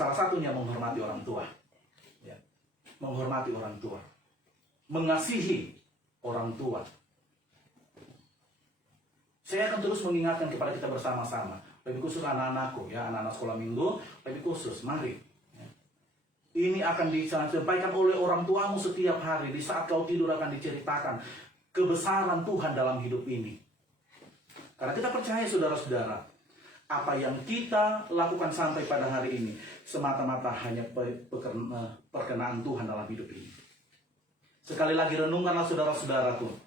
Salah satunya menghormati orang tua, ya. Menghormati orang tua, mengasihi orang tua. Saya akan terus mengingatkan kepada kita bersama-sama, lebih khusus anak-anakku, ya, anak-anak sekolah minggu, lebih khusus, mari. Ini akan disampaikan oleh orang tuamu setiap hari. Di saat kau tidur akan diceritakan kebesaran Tuhan dalam hidup ini. Karena kita percaya saudara-saudara, apa yang kita lakukan sampai pada hari ini semata-mata hanya perkenaan Tuhan dalam hidup ini. Sekali lagi renungkanlah saudara-saudaraku,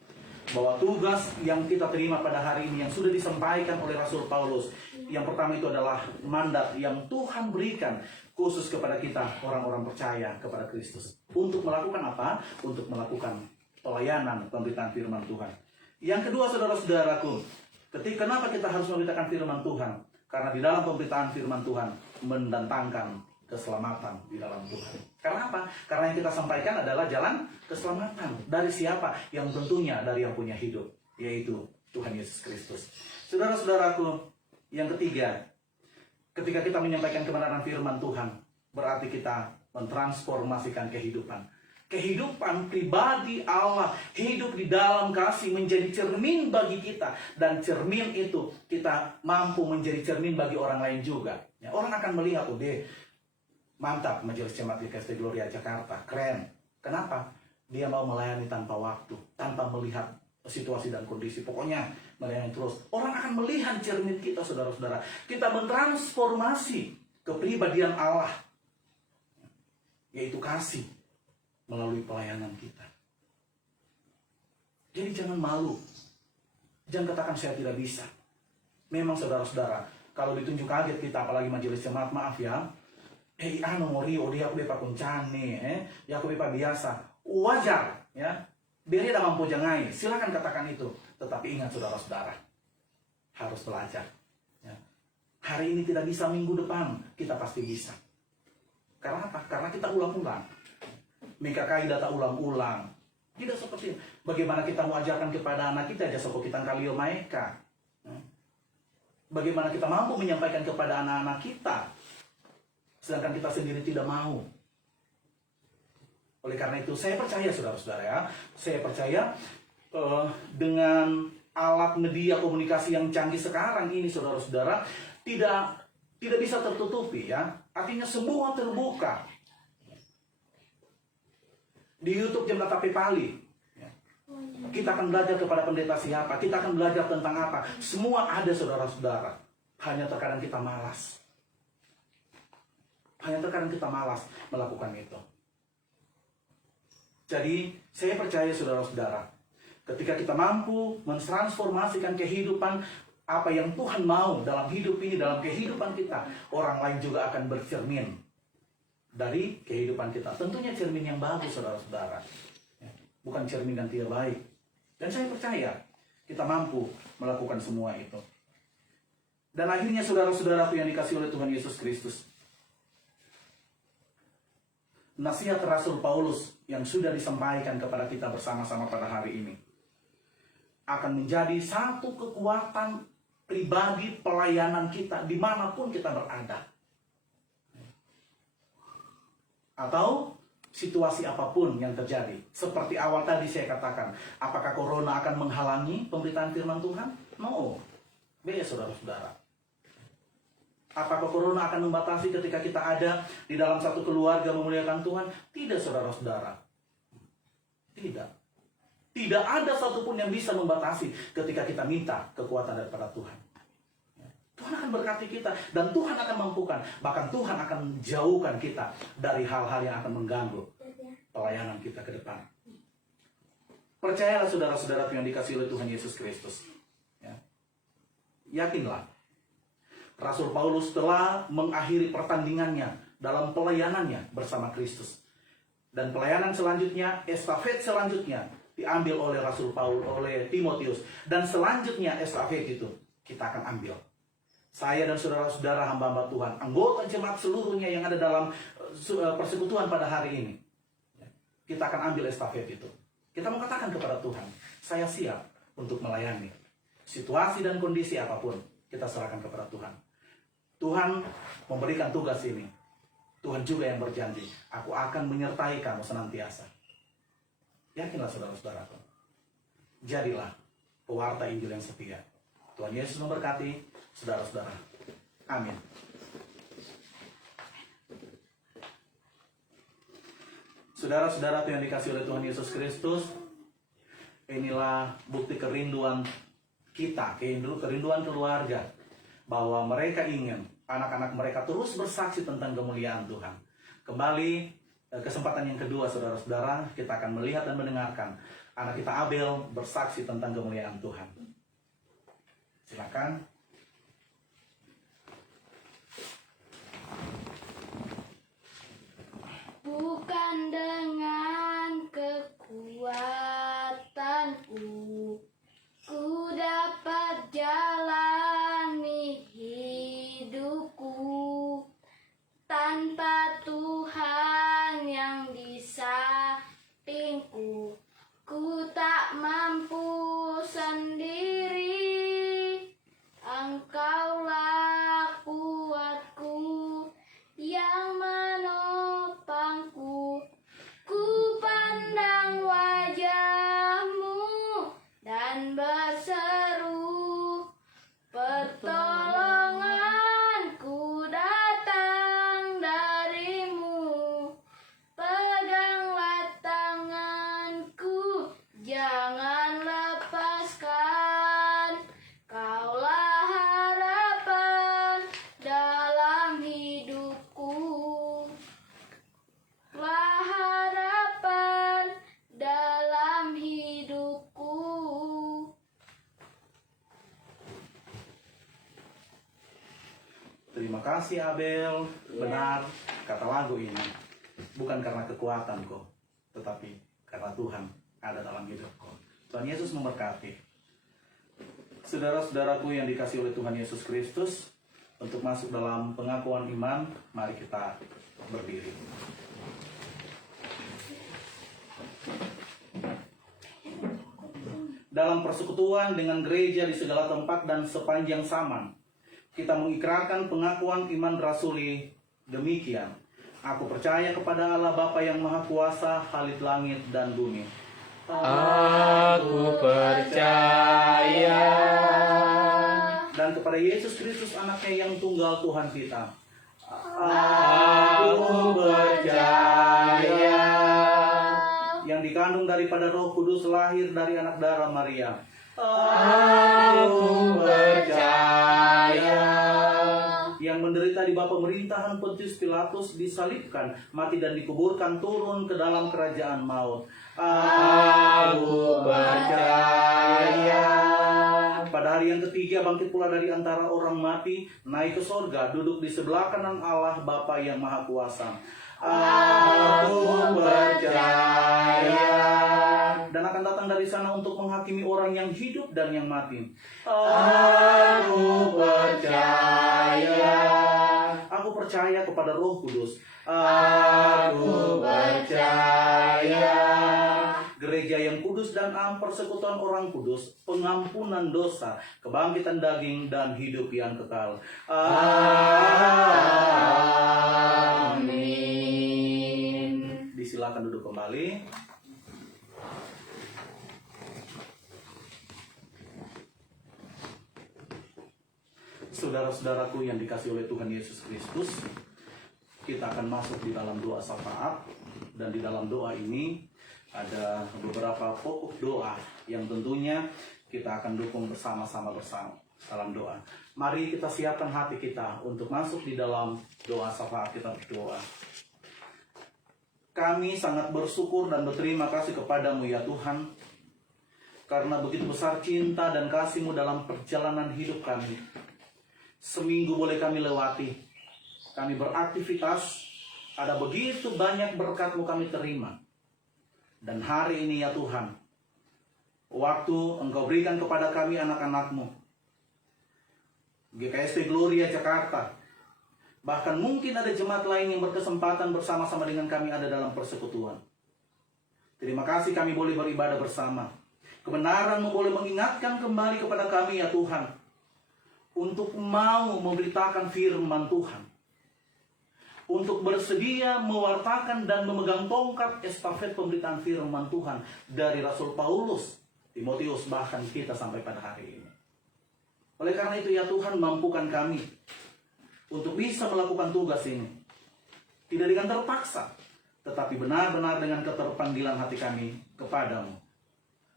bahwa tugas yang kita terima pada hari ini yang sudah disampaikan oleh Rasul Paulus, yang pertama itu adalah mandat yang Tuhan berikan khusus kepada kita orang-orang percaya kepada Kristus. Untuk melakukan apa? Untuk melakukan pelayanan pemberitaan firman Tuhan. Yang kedua saudara-saudaraku, kenapa kita harus memberitakan firman Tuhan? Karena di dalam pemberitaan firman Tuhan mendatangkan keselamatan di dalam Tuhan. Karena apa? Karena yang kita sampaikan adalah jalan keselamatan. Dari siapa? Yang tentunya dari yang punya hidup, yaitu Tuhan Yesus Kristus. Saudara-saudaraku, yang ketiga, ketika kita menyampaikan kebenaran firman Tuhan, berarti kita mentransformasikan kehidupan. Kehidupan pribadi Allah, hidup di dalam kasih menjadi cermin bagi kita. Dan cermin itu kita mampu menjadi cermin bagi orang lain juga. Ya, orang akan melihat, oh deh, mantap Majelis Jemaat GKST Gloria Jakarta, keren. Kenapa? Dia mau melayani tanpa waktu, tanpa melihat situasi dan kondisi. Pokoknya melayani terus. Orang akan melihat cermin kita, saudara-saudara. Kita mentransformasi kepribadian Allah, yaitu kasih, melalui pelayanan kita. Jadi jangan malu. Jangan katakan saya tidak bisa. Memang saudara-saudara, kalau ditunjuk kaget kita, apalagi majelis jemaat, maaf ya, Morio, dia aku bepa kuncane, ya aku bepa biasa. Wajar, ya. Biar dia mampu jangai, silakan katakan itu. Tetapi ingat saudara-saudara, harus belajar. Ya. Hari ini tidak bisa, minggu depan kita pasti bisa. Karena apa? Karena kita ulang-ulang. Mikakai data ulang-ulang. Tidak seperti bagaimana kita mau ajarkan kepada anak kita, aja soko kita kalio maeka. Bagaimana kita mampu menyampaikan kepada anak-anak kita, sedangkan kita sendiri tidak mau. Oleh karena itu saya percaya saudara-saudara ya, saya percaya dengan alat media komunikasi yang canggih sekarang ini saudara-saudara tidak bisa tertutupi ya. Artinya semua terbuka. Di YouTube Jam Tatapi Pali ya. Kita akan belajar kepada pendeta siapa, kita akan belajar tentang apa. Semua ada saudara-saudara. Hanya terkadang kita malas. Hanya terkadang kita malas melakukan itu. Jadi saya percaya saudara-saudara, ketika kita mampu mentransformasikan kehidupan apa yang Tuhan mau dalam hidup ini, dalam kehidupan kita, orang lain juga akan bercermin dari kehidupan kita. Tentunya cermin yang bagus saudara-saudara, bukan cermin yang tidak baik. Dan saya percaya kita mampu melakukan semua itu. Dan akhirnya saudara-saudaraku yang dikasihi oleh Tuhan Yesus Kristus, nasihat Rasul Paulus yang sudah disampaikan kepada kita bersama-sama pada hari ini akan menjadi satu kekuatan pribadi pelayanan kita dimanapun kita berada. Atau situasi apapun yang terjadi. Seperti awal tadi saya katakan, apakah corona akan menghalangi pemberitaan firman Tuhan? No. Beda saudara-saudara. Apakah corona akan membatasi ketika kita ada di dalam satu keluarga memuliakan Tuhan? Tidak saudara-saudara. Tidak. Tidak ada satupun yang bisa membatasi ketika kita minta kekuatan daripada Tuhan. Tuhan akan berkati kita dan Tuhan akan mampukan. Bahkan Tuhan akan jauhkan kita dari hal-hal yang akan mengganggu pelayanan kita ke depan. Percayalah saudara-saudara yang dikasihi oleh Tuhan Yesus Kristus. Ya. Yakinlah. Rasul Paulus telah mengakhiri pertandingannya dalam pelayanannya bersama Kristus. Dan pelayanan selanjutnya, estafet selanjutnya diambil oleh Rasul Paulus, oleh Timotius. Dan selanjutnya estafet itu kita akan ambil. Saya dan saudara-saudara hamba-hamba Tuhan, anggota jemaat seluruhnya yang ada dalam persekutuan pada hari ini. Kita akan ambil estafet itu. Kita mau katakan kepada Tuhan, saya siap untuk melayani. Situasi dan kondisi apapun, kita serahkan kepada Tuhan. Tuhan memberikan tugas ini. Tuhan juga yang berjanji, aku akan menyertai kamu senantiasa. Yakinlah saudara-saudaraku. Jadilah pewarta Injil yang setia. Tuhan Yesus memberkati saudara-saudara. Amin. Saudara-saudara yang dikasihi oleh Tuhan Yesus Kristus, inilah bukti kerinduan kita, kerinduan keluarga, bahwa mereka ingin anak-anak mereka terus bersaksi tentang kemuliaan Tuhan. Kembali kesempatan yang kedua saudara-saudara, kita akan melihat dan mendengarkan anak kita Abel bersaksi tentang kemuliaan Tuhan. Silakan. Bukan dengan kekuatanku ku dapat jalani hidupku tanpa Tuhan yang di sampingku. Ku tak mampu sendiri, Engkaulah kuatku yang menopangku. Ku pandang wajah-Mu dan berseru, pertolonganku datang dari-Mu. Peganglah tanganku, jangan lepaskan. Kaulah harapan dalam hidupku. Kaulah harapan dalam hidupku. Terima kasih Abel. Benar kata lagu ini. Bukan karena kekuatanku, tetapi karena Tuhan ada dalam hidupku. Tuhan Yesus memberkati. Saudara-saudaraku yang dikasihi oleh Tuhan Yesus Kristus, untuk masuk dalam pengakuan iman, mari kita berdiri. Dalam persekutuan dengan gereja di segala tempat dan sepanjang zaman, kita mengikrarkan pengakuan iman rasuli demikian. Aku percaya kepada Allah Bapa yang Maha Kuasa, Khalik langit dan bumi. Aku percaya. Dan kepada Yesus Kristus anaknya yang tunggal Tuhan kita. Aku percaya. Yang dikandung daripada Roh Kudus, lahir dari anak darah Maria. Aku percaya. Yang menderita di bawah pemerintahan Pontius Pilatus, disalibkan, mati dan dikuburkan, turun ke dalam kerajaan maut. Aku percaya. Pada hari yang ketiga bangkit pula dari antara orang mati, naik ke sorga, duduk di sebelah kanan Allah Bapa yang Maha Kuasa. Aku percaya. Dan akan datang dari sana untuk menghakimi orang yang hidup dan yang mati. Aku percaya. Aku percaya kepada Roh Kudus. Aku percaya. Gereja yang kudus dan am, persekutuan orang kudus, pengampunan dosa, kebangkitan daging, dan hidup yang kekal. Amin. Disilakan duduk kembali. Saudara-saudaraku yang dikasihi oleh Tuhan Yesus Kristus, kita akan masuk di dalam doa syafaat, dan di dalam doa ini ada beberapa pokok doa yang tentunya kita akan dukung bersama-sama dalam doa. Mari kita siapkan hati kita untuk masuk di dalam doa syafaat. Kita berdoa. Kami sangat bersyukur dan berterima kasih kepadamu ya Tuhan, karena begitu besar cinta dan kasih-Mu dalam perjalanan hidup kami. Seminggu boleh kami lewati, kami beraktivitas, ada begitu banyak berkat-Mu kami terima. Dan hari ini ya Tuhan, waktu Engkau berikan kepada kami anak-anak-Mu, GKSP Gloria Jakarta, bahkan mungkin ada jemaat lain yang berkesempatan bersama-sama dengan kami ada dalam persekutuan. Terima kasih kami boleh beribadah bersama. Kebenaran-Mu boleh mengingatkan kembali kepada kami ya Tuhan, untuk mau memberitakan firman Tuhan, untuk bersedia mewartakan dan memegang tongkat estafet pemberitaan firman Tuhan dari Rasul Paulus, Timotius, bahkan kita sampai pada hari ini. Oleh karena itu ya Tuhan, mampukan kami untuk bisa melakukan tugas ini, tidak dengan terpaksa, tetapi benar-benar dengan keterpanggilan hati kami kepadamu.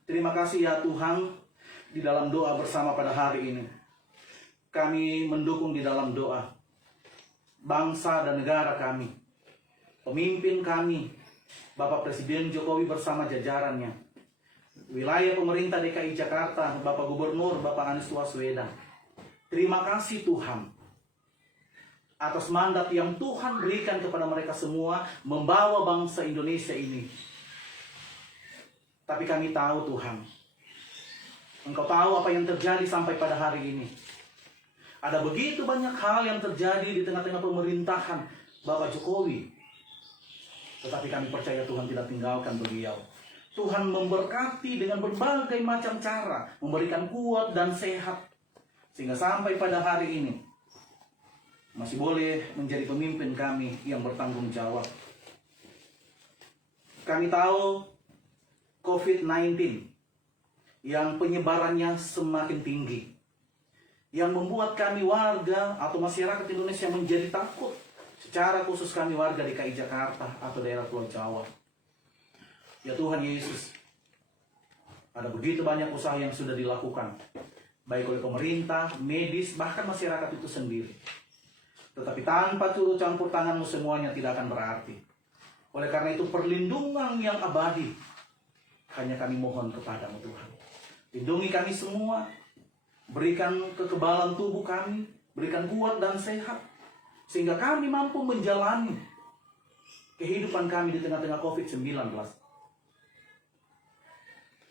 Terima kasih ya Tuhan, di dalam doa bersama pada hari ini, kami mendukung di dalam doa bangsa dan negara kami, pemimpin kami, Bapak Presiden Jokowi bersama jajarannya, wilayah pemerintah DKI Jakarta, Bapak Gubernur, Bapak Anies Baswedan. Terima kasih Tuhan atas mandat yang Tuhan berikan kepada mereka semua membawa bangsa Indonesia ini. Tapi kami tahu Tuhan, Engkau tahu apa yang terjadi sampai pada hari ini. Ada begitu banyak hal yang terjadi di tengah-tengah pemerintahan Bapak Jokowi. Tetapi kami percaya Tuhan tidak tinggalkan beliau. Tuhan memberkati dengan berbagai macam cara, memberikan kuat dan sehat, sehingga sampai pada hari ini masih boleh menjadi pemimpin kami yang bertanggung jawab. Kami tahu COVID-19 yang penyebarannya semakin tinggi, yang membuat kami warga atau masyarakat Indonesia menjadi takut. Secara khusus kami warga DKI Jakarta atau daerah Pulau Jawa. Ya Tuhan Yesus, ada begitu banyak usaha yang sudah dilakukan, baik oleh pemerintah, medis, bahkan masyarakat itu sendiri. Tetapi tanpa turut campur tangan-Mu semuanya tidak akan berarti. Oleh karena itu perlindungan yang abadi hanya kami mohon kepadamu Tuhan. Lindungi kami semua, berikan kekebalan tubuh kami, berikan kuat dan sehat, sehingga kami mampu menjalani kehidupan kami di tengah-tengah COVID-19.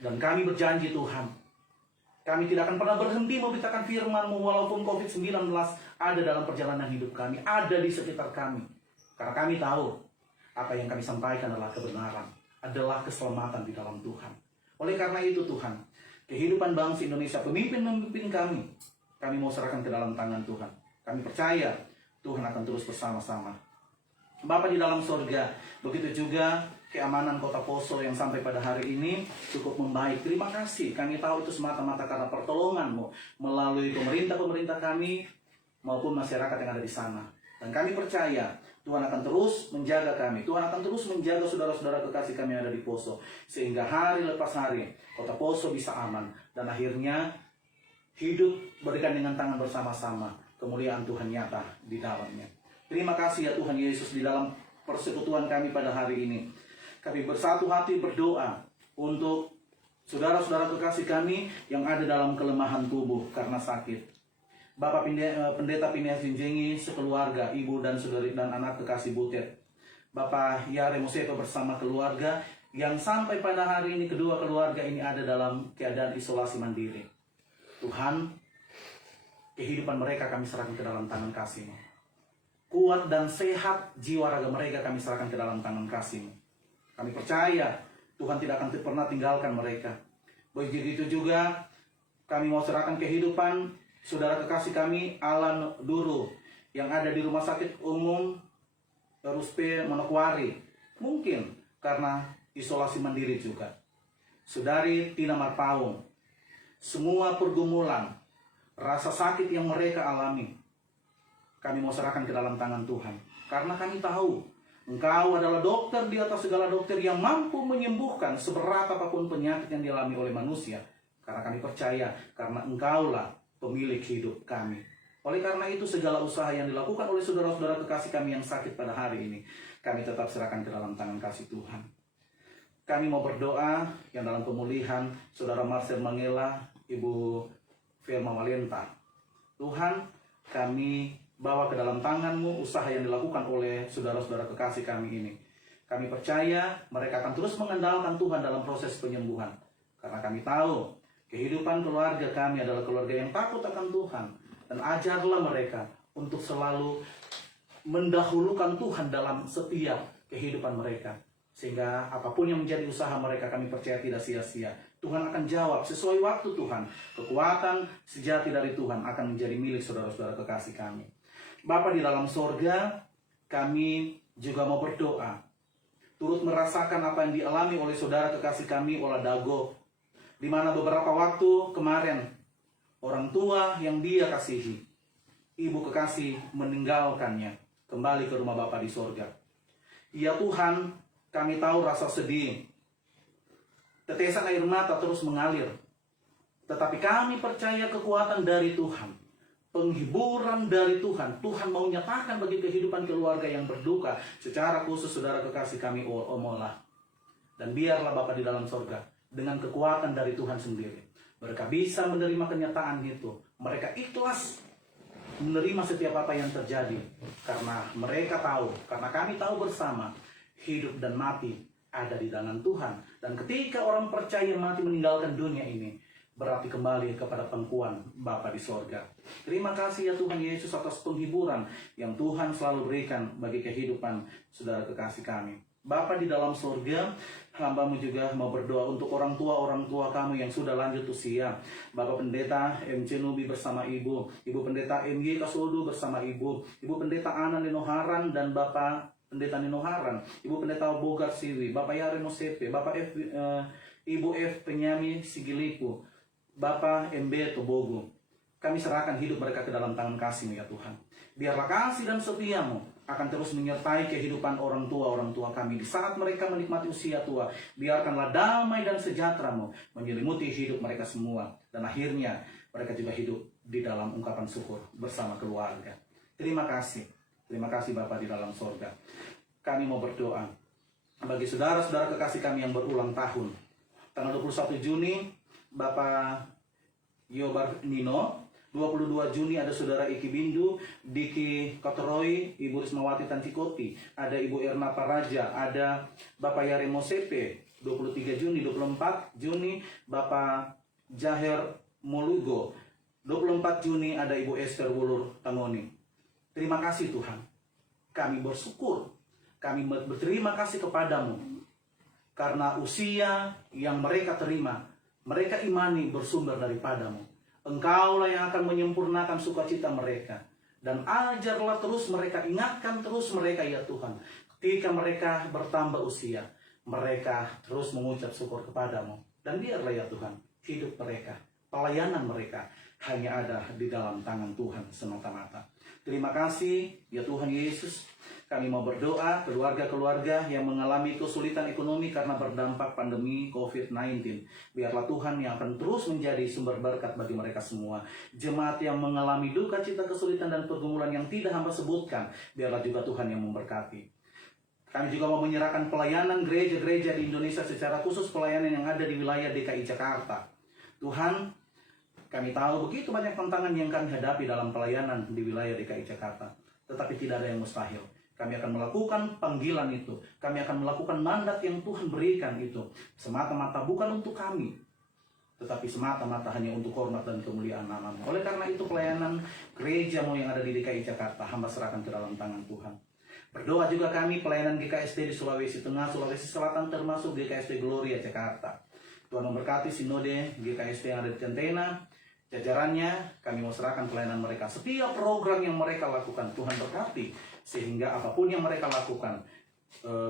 Dan kami berjanji Tuhan, kami tidak akan pernah berhenti memberitakan firman-Mu walaupun COVID-19 ada dalam perjalanan hidup kami, ada di sekitar kami. Karena kami tahu, apa yang kami sampaikan adalah kebenaran, adalah keselamatan di dalam Tuhan. Oleh karena itu Tuhan, kehidupan bangsa Indonesia, pemimpin-pemimpin kami mau serahkan ke dalam tangan Tuhan. Kami percaya Tuhan akan terus bersama-sama. Bapa di dalam sorga, begitu juga keamanan Kota Poso yang sampai pada hari ini cukup membaik. Terima kasih, kami tahu itu semata-mata karena pertolongan-Mu melalui pemerintah-pemerintah kami maupun masyarakat yang ada di sana. Dan kami percaya Tuhan akan terus menjaga kami, Tuhan akan terus menjaga saudara-saudara kekasih kami yang ada di Poso, sehingga hari lepas hari Kota Poso bisa aman, dan akhirnya hidup berikan dengan tangan bersama-sama, kemuliaan Tuhan nyata di dalamnya. Terima kasih ya Tuhan Yesus, di dalam persekutuan kami pada hari ini, kami bersatu hati berdoa untuk saudara-saudara kekasih kami yang ada dalam kelemahan tubuh karena sakit. Bapak Pendeta Pinea Jinjengi sekeluarga, ibu dan saudari dan anak kekasih Butet. Bapak Yare Moseto bersama keluarga yang sampai pada hari ini kedua keluarga ini ada dalam keadaan isolasi mandiri. Tuhan, kehidupan mereka kami serahkan ke dalam tangan kasih-Mu. kuat dan sehat jiwa raga mereka kami serahkan ke dalam tangan kasih-Mu. Kami percaya Tuhan tidak akan pernah tinggalkan mereka. Begitu juga kami mau serahkan kehidupan saudara kekasih kami Alan Duru yang ada di Rumah Sakit Umum Ruspe Manokwari. Mungkin karena isolasi mandiri juga. Saudari Tina Marpaung, semua pergumulan, rasa sakit yang mereka alami, kami mau serahkan ke dalam tangan Tuhan. Karena kami tahu Engkau adalah dokter di atas segala dokter yang mampu menyembuhkan seberat apapun penyakit yang dialami oleh manusia. Karena kami percaya, karena Engkaulah pemilik hidup kami. Oleh karena itu segala usaha yang dilakukan oleh saudara-saudara kekasih kami yang sakit pada hari ini, kami tetap serahkan ke dalam tangan kasih Tuhan. Kami mau berdoa yang dalam pemulihan saudara Marcel Mangela, Ibu Firma Walenta. Tuhan, kami bawa ke dalam tangan-Mu usaha yang dilakukan oleh saudara-saudara kekasih kami ini. Kami percaya mereka akan terus mengandalkan Tuhan dalam proses penyembuhan. Karena kami tahu kehidupan keluarga kami adalah keluarga yang takut akan Tuhan. Dan ajarlah mereka untuk selalu mendahulukan Tuhan dalam setiap kehidupan mereka. Sehingga apapun yang menjadi usaha mereka kami percaya tidak sia-sia. Tuhan akan jawab sesuai waktu Tuhan. Kekuatan sejati dari Tuhan akan menjadi milik saudara-saudara kekasih kami. Bapa di dalam sorga, kami juga mau berdoa. Turut merasakan apa yang dialami oleh saudara kekasih kami, Ola Dago. Di mana beberapa waktu kemarin, orang tua yang dia kasihi, ibu kekasih meninggalkannya, kembali ke rumah Bapa di sorga. Ya Tuhan, kami tahu rasa sedih. Tetesan air mata terus mengalir. Tetapi kami percaya kekuatan dari Tuhan. Penghiburan dari Tuhan. Tuhan mau nyatakan bagi kehidupan keluarga yang berduka. Secara khusus saudara kekasih kami Omola. Dan biarlah Bapa di dalam sorga, dengan kekuatan dari Tuhan sendiri, mereka bisa menerima kenyataan itu. Mereka ikhlas menerima setiap apa yang terjadi. Karena mereka tahu, karena kami tahu bersama, hidup dan mati ada di tangan Tuhan. Dan ketika orang percaya mati meninggalkan dunia ini, berarti kembali kepada pangkuan Bapa di sorga. Terima kasih ya Tuhan Yesus atas penghiburan yang Tuhan selalu berikan bagi kehidupan saudara kekasih kami. Bapa di dalam sorga, hamba-Mu juga mau berdoa untuk orang tua kami yang sudah lanjut usia. Bapak Pendeta MC Nubi bersama Ibu Pendeta MY Kasudu bersama Ibu Pendeta Ana Ninoharan dan Bapak Pendeta Ninoharan, Ibu Pendeta Bogar Siwi, Bapak Yare Mosepe, Ibu F Penyami Sigiliku, Bapak MB Tobogo. Kami serahkan hidup mereka ke dalam tangan kasih-Mu ya Tuhan. Biarlah kasih dan setia-Mu akan terus menyertai kehidupan orang tua kami di saat mereka menikmati usia tua. Biarkanlah damai dan sejahtera-Mu menyelimuti hidup mereka semua. Dan akhirnya mereka juga hidup di dalam ungkapan syukur bersama keluarga. Terima kasih Bapa di dalam sorga. Kami mau berdoa bagi saudara-saudara kekasih kami yang berulang tahun. Tanggal 21 Juni Bapak Yobar Nino, 22 Juni ada saudara Iki Bindu, Diki Kotoroi, Ibu Rismawati Tantikoti, ada Ibu Erna Paraja, ada Bapak Yare Mosepe, 23 Juni, 24 Juni Bapak Jaher Molugo, 24 Juni ada Ibu Esther Wulur Tangoni. Terima kasih Tuhan, kami bersyukur, kami berterima kasih kepadamu, karena usia yang mereka terima, mereka imani bersumber daripadamu. Engkaulah yang akan menyempurnakan sukacita mereka. Dan ajarlah terus mereka, ingatkan terus mereka ya Tuhan. Ketika mereka bertambah usia, mereka terus mengucap syukur kepadamu. Dan biarlah ya Tuhan, hidup mereka, pelayanan mereka hanya ada di dalam tangan Tuhan semata-mata. Terima kasih ya Tuhan Yesus. Kami mau berdoa keluarga-keluarga yang mengalami kesulitan ekonomi karena berdampak pandemi COVID-19. Biarlah Tuhan yang akan terus menjadi sumber berkat bagi mereka semua. Jemaat yang mengalami duka cita, kesulitan dan pergumulan yang tidak hamba sebutkan, biarlah juga Tuhan yang memberkati. Kami juga mau menyerahkan pelayanan gereja-gereja di Indonesia, secara khusus pelayanan yang ada di wilayah DKI Jakarta. Tuhan, kami tahu begitu banyak tantangan yang kami hadapi dalam pelayanan di wilayah DKI Jakarta. Tetapi tidak ada yang mustahil. Kami akan melakukan panggilan itu. Kami akan melakukan mandat yang Tuhan berikan itu. Semata-mata bukan untuk kami, tetapi semata-mata hanya untuk hormat dan kemuliaan nama-Mu. Oleh karena itu pelayanan gereja-Mu yang ada di DKI Jakarta, hamba serahkan ke dalam tangan Tuhan. Berdoa juga kami pelayanan GKSD di Sulawesi Tengah, Sulawesi Selatan, termasuk GKSD Gloria Jakarta. Tuhan memberkati sinode GKSD yang ada di Centena, jajarannya, kami mau serahkan pelayanan mereka. Setiap program yang mereka lakukan, Tuhan berkati, sehingga apapun yang mereka lakukan,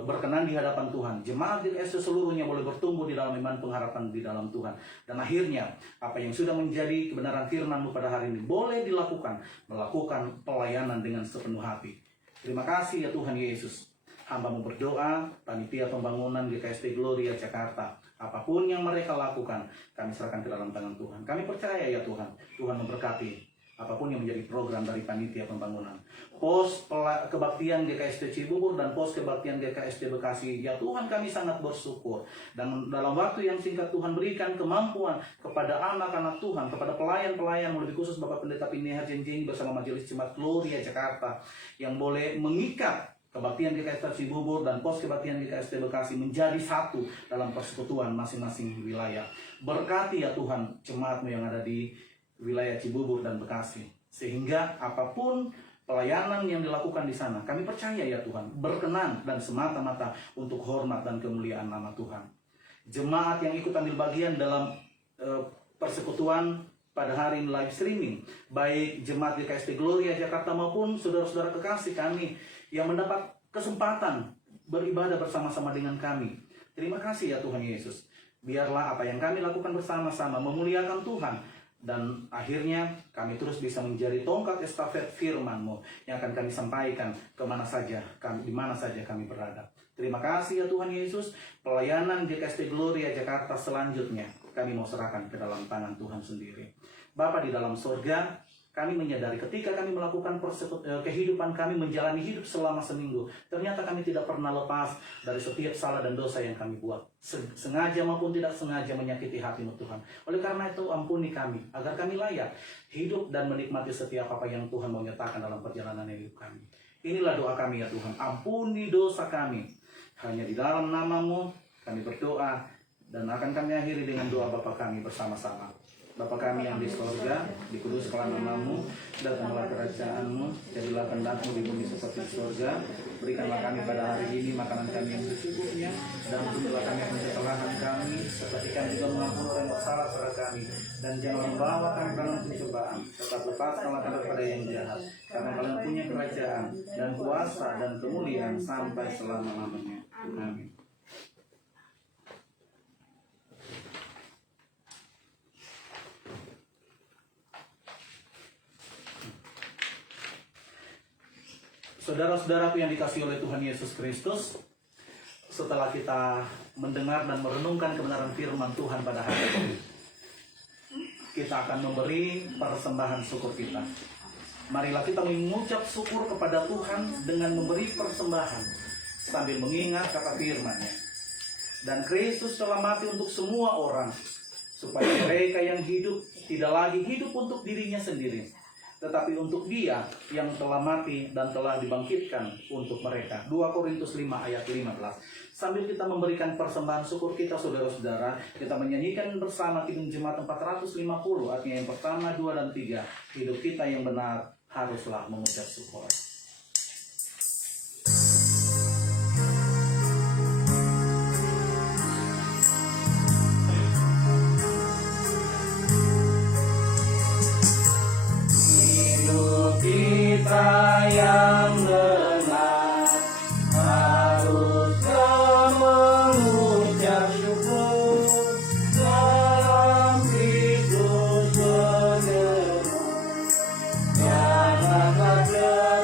berkenan di hadapan Tuhan. Jemaat GKSD seluruhnya boleh bertumbuh di dalam iman pengharapan di dalam Tuhan. Dan akhirnya, apa yang sudah menjadi kebenaran firman-Mu pada hari ini, boleh dilakukan, melakukan pelayanan dengan sepenuh hati. Terima kasih ya Tuhan Yesus. Hamba-Mu berdoa, panitia pembangunan GKSD Gloria Jakarta, apapun yang mereka lakukan, kami serahkan ke dalam tangan Tuhan. Kami percaya ya Tuhan, Tuhan memberkati apapun yang menjadi program dari panitia pembangunan. Pos kebaktian GKSD Cibubur dan pos kebaktian GKSD Bekasi, ya Tuhan kami sangat bersyukur. Dan dalam waktu yang singkat Tuhan berikan kemampuan kepada anak-anak Tuhan, kepada pelayan-pelayan, lebih khusus Bapak Pendeta Pineha Jenjing bersama Majelis Jemaat Gloria Jakarta, yang boleh mengikat kebaktian GKSD Cibubur dan pos kebaktian GKSD Bekasi menjadi satu dalam persekutuan masing-masing wilayah. Berkati ya Tuhan jemaat-Mu yang ada di wilayah Cibubur dan Bekasi, sehingga apapun pelayanan yang dilakukan di sana, kami percaya ya Tuhan, berkenan dan semata-mata untuk hormat dan kemuliaan nama Tuhan. Jemaat yang ikut ambil bagian dalam persekutuan pada hari ini live streaming, baik jemaat GKSD Gloria Jakarta maupun saudara-saudara kekasih kami yang mendapat kesempatan beribadah bersama-sama dengan kami. Terima kasih ya Tuhan Yesus. Biarlah apa yang kami lakukan bersama-sama memuliakan Tuhan, dan akhirnya kami terus bisa menjadi tongkat estafet firman-Mu yang akan kami sampaikan kemana saja, di mana saja kami berada. Terima kasih ya Tuhan Yesus. Pelayanan GKSD Gloria Jakarta selanjutnya kami mau serahkan ke dalam tangan Tuhan sendiri. Bapa di dalam sorga, kami menyadari ketika kami melakukan kehidupan kami, menjalani hidup selama seminggu, ternyata kami tidak pernah lepas dari setiap salah dan dosa yang kami buat, sengaja maupun tidak sengaja menyakiti hati-Mu Tuhan. Oleh karena itu ampuni kami, agar kami layak hidup dan menikmati setiap apa yang Tuhan mau nyatakan dalam perjalanan hidup kami. Inilah doa kami ya Tuhan, ampuni dosa kami. Hanya di dalam nama-Mu kami berdoa, dan akan kami akhiri dengan doa Bapa kami bersama-sama. Bapa kami yang di sorga, dikuduskanlah nama-Mu, datanglah kerajaan-Mu, jadilah kehendak-Mu di bumi seperti di sorga. Berikanlah kami pada hari ini makanan kami yang secukupnya, dan ampunilah kami akan kesalahan kami, seperti kami juga mengampuni orang yang bersalah kepada kami. Dan jangan membawa kami dalam pencobaan, tetap lepaskanlah kami daripada yang jahat, karena Kalian punya kerajaan dan kuasa dan kemuliaan sampai selama-lamanya. Amin. Saudara-saudaraku yang dikasihi oleh Tuhan Yesus Kristus, setelah kita mendengar dan merenungkan kebenaran firman Tuhan pada hari ini, kita akan memberi persembahan syukur kita. Marilah kita mengucap syukur kepada Tuhan dengan memberi persembahan sambil mengingat kata firman-Nya. Dan Kristus telah mati untuk semua orang, supaya mereka yang hidup tidak lagi hidup untuk dirinya sendiri, tetapi untuk Dia yang telah mati dan telah dibangkitkan untuk mereka. 2 Korintus 5 ayat 15. Sambil kita memberikan persembahan syukur kita, saudara-saudara, kita menyanyikan bersama Kidung Jemaat 450, artinya yang pertama, 2, dan 3. Hidup kita yang benar haruslah mengucap syukur. Kita yang benar haruslah mengucap syukur dalam Kristus benar. Janganlah tercela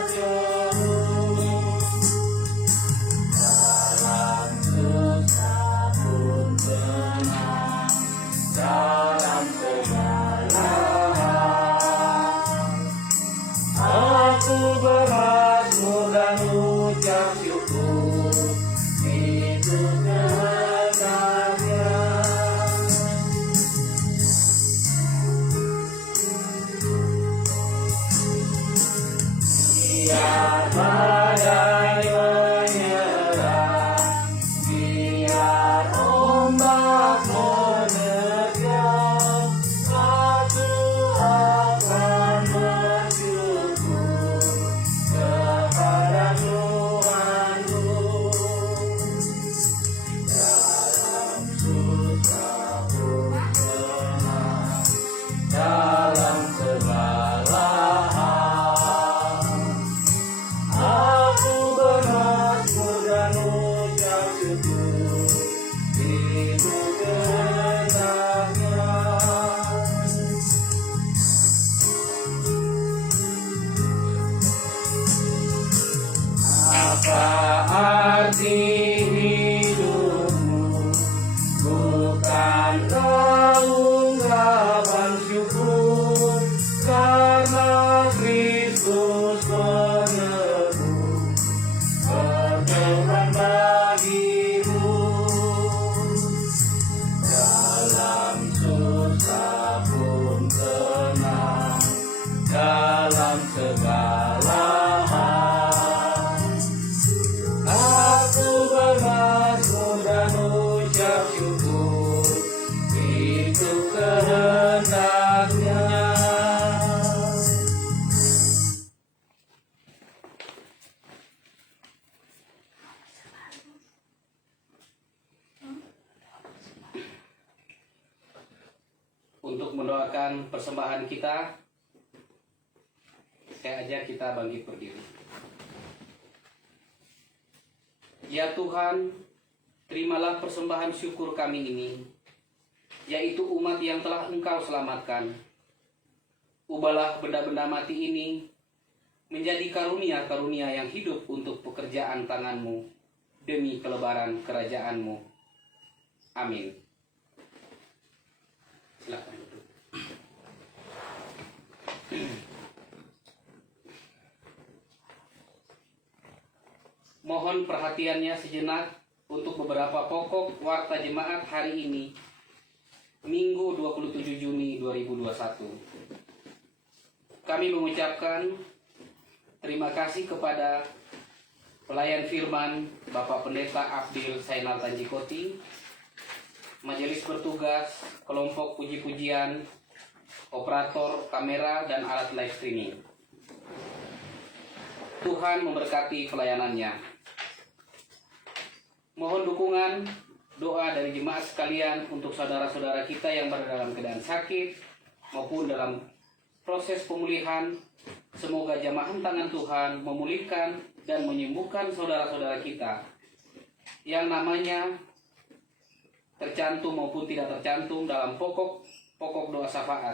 syukur, itu kehendaknya. Untuk mendoakan persembahan kita, saya ajak kita bangkit berdiri. Ya Tuhan, terimalah persembahan syukur kami ini, yaitu umat yang telah Engkau selamatkan. Ubahlah benda-benda mati ini menjadi karunia-karunia yang hidup untuk pekerjaan tangan-Mu demi kelebaran kerajaan-Mu. Amin. Silakan duduk. Mohon perhatiannya sejenak untuk beberapa pokok warta jemaat hari ini, Minggu 27 Juni 2021. Kami mengucapkan terima kasih kepada pelayan firman Bapak Pendeta Abdil Zainal Tanjikoti, majelis bertugas, kelompok puji-pujian, operator kamera dan alat live streaming. Tuhan memberkati pelayanannya. Mohon dukungan doa dari jemaat sekalian untuk saudara-saudara kita yang berada dalam keadaan sakit maupun dalam proses pemulihan. Semoga jamahan tangan Tuhan memulihkan dan menyembuhkan saudara-saudara kita yang namanya tercantum maupun tidak tercantum dalam pokok doa syafaat.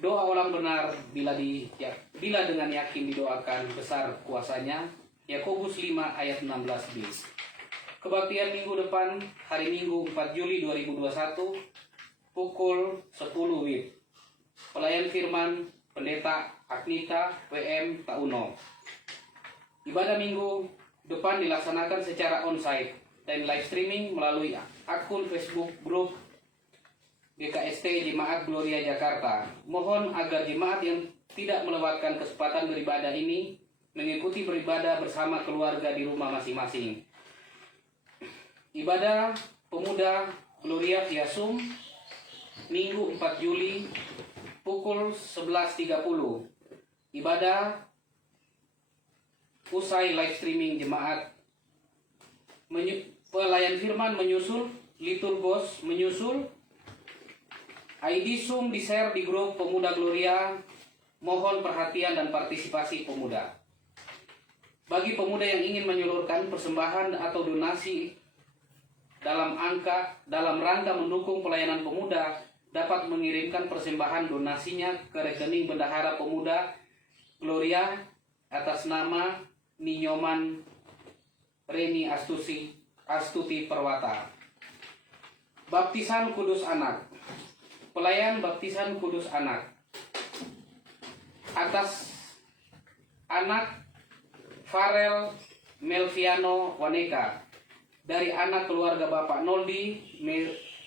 Doa orang benar bila dengan yakin didoakan besar kuasanya. Yakobus 5 ayat 16b. Kebaktian minggu depan hari Minggu 4 Juli 2021 pukul 10 WIB. Pelayan firman Pendeta Agnita WM Tauno. Ibadah minggu depan dilaksanakan secara onsite dan live streaming melalui akun Facebook grup GKST Jemaat Gloria Jakarta. Mohon agar jemaat yang tidak melewatkan kesempatan beribadah ini mengikuti beribadah bersama keluarga di rumah masing-masing. Ibadah Pemuda Gloria Viasum Minggu 4 Juli pukul 11.30. Ibadah usai live streaming jemaat. Pelayan firman menyusul, liturgos menyusul. ID Zoom di-share di grup Pemuda Gloria. Mohon perhatian dan partisipasi pemuda. Bagi pemuda yang ingin menyalurkan persembahan atau donasi dalam rangka mendukung pelayanan pemuda, dapat mengirimkan persembahan donasinya ke rekening Bendahara Pemuda Gloria atas nama Ninyoman Reni Astuti Perwata. Baptisan Kudus Anak. Pelayan baptisan kudus anak atas anak Farel Melviano Waneka dari anak keluarga Bapak Noldi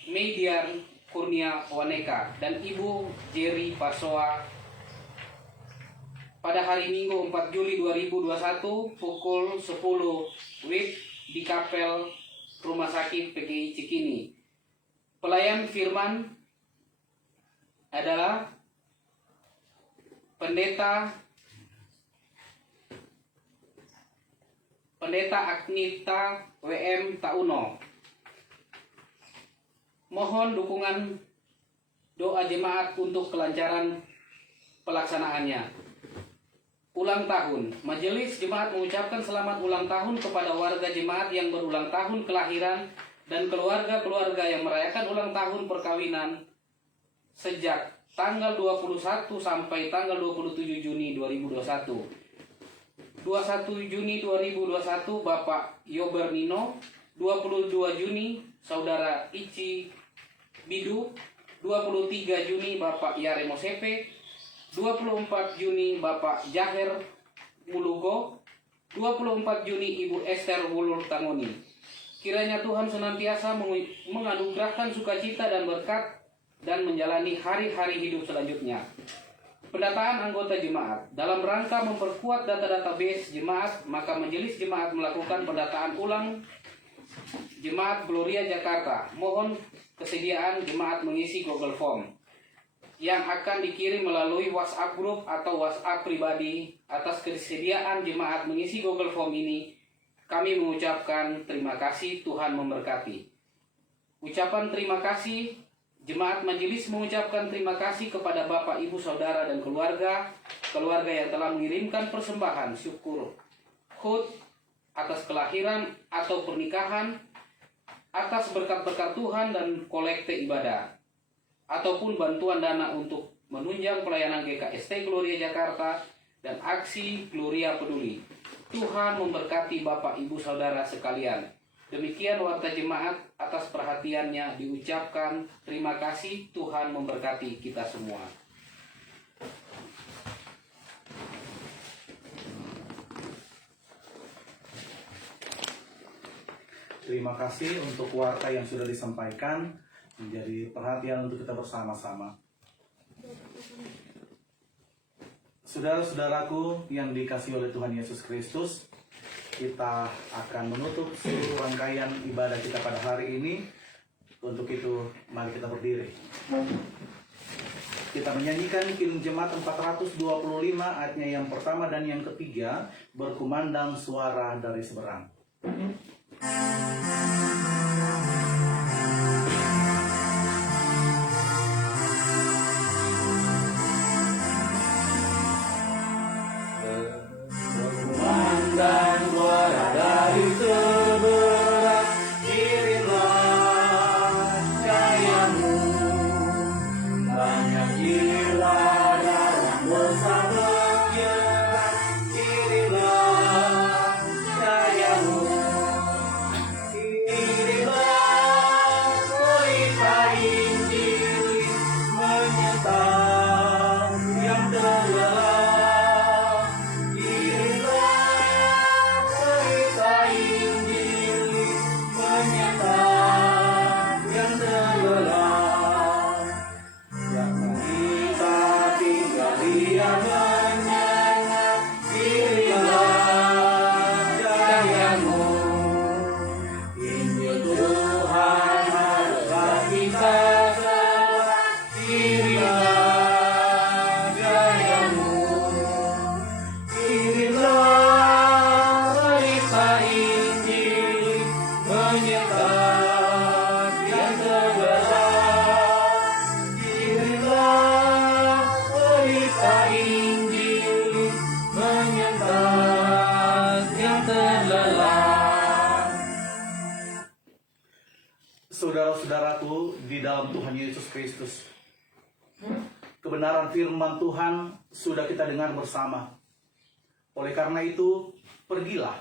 Median Kurnia Waneka dan Ibu Jerry Pasoa pada hari Minggu 4 Juli 2021 pukul 10 WIB di Kapel Rumah Sakit PGI Cikini. Pelayan firman adalah Pendeta Agnita WM Tauno. Mohon dukungan doa jemaat untuk kelancaran pelaksanaannya. Ulang tahun. Majelis Jemaat mengucapkan selamat ulang tahun kepada warga jemaat yang berulang tahun kelahiran dan keluarga-keluarga yang merayakan ulang tahun perkawinan sejak tanggal 21 sampai tanggal 27 Juni 2021. 21 Juni 2021 Bapak Yober Nino, 22 Juni Saudara Ici Bidu, 23 Juni Bapak Yare Mosepe, 24 Juni Bapak Jaher Mulugo, 24 Juni Ibu Esther Wulur Tangoni. Kiranya Tuhan senantiasa menganugerahkan sukacita dan berkat dan menjalani hari-hari hidup selanjutnya. Pendataan anggota jemaat. Dalam rangka memperkuat data-data base jemaat, maka majelis jemaat melakukan pendataan ulang Jemaat Gloria Jakarta, mohon kesediaan jemaat mengisi Google Form yang akan dikirim melalui WhatsApp group atau WhatsApp pribadi. Atas kesediaan jemaat mengisi Google Form ini, kami mengucapkan terima kasih. Tuhan memberkati. Ucapan terima kasih, jemaat majelis mengucapkan terima kasih kepada Bapak, Ibu, Saudara, dan keluarga yang telah mengirimkan persembahan syukur khut atas kelahiran atau pernikahan, atas berkat-berkat Tuhan dan kolekte ibadah, ataupun bantuan dana untuk menunjang pelayanan GKST Gloria Jakarta dan aksi Gloria Peduli. Tuhan memberkati Bapak, Ibu, Saudara sekalian. Demikian warta jemaat, atas perhatiannya diucapkan terima kasih. Tuhan memberkati kita semua. Terima kasih untuk warta yang sudah disampaikan, menjadi perhatian untuk kita bersama-sama. Saudara-saudaraku yang dikasihi oleh Tuhan Yesus Kristus, kita akan menutup seluruh rangkaian ibadah kita pada hari ini. Untuk itu, mari kita berdiri. Kita menyanyikan Kidung Jemaat 425 ayatnya yang pertama dan yang ketiga, berkumandang suara dari seberang. Berkumandang suara dari seberang, kirimlah cahayamu. Banyak jiwa dalam dosa berjalan, kirimlah cahayamu. Kirimlah berita Injil, menyertai yang terlelah. Kirimlah berita Injil, menyertai yang terlelah. Jangan kita tinggal diam menyengat, kirimlah cahayamu. Injil Tuhan adalah kita semua, kirimlah cahayamu. Kirimlah berita Injil, menyertai yang terbelah. Kirimlah berita Injil, menyertai yang terlelah. Saudara-saudaraku di dalam Tuhan Yesus Kristus, kebenaran firman Tuhan sudah kita dengar bersama. Oleh karena itu, pergilah,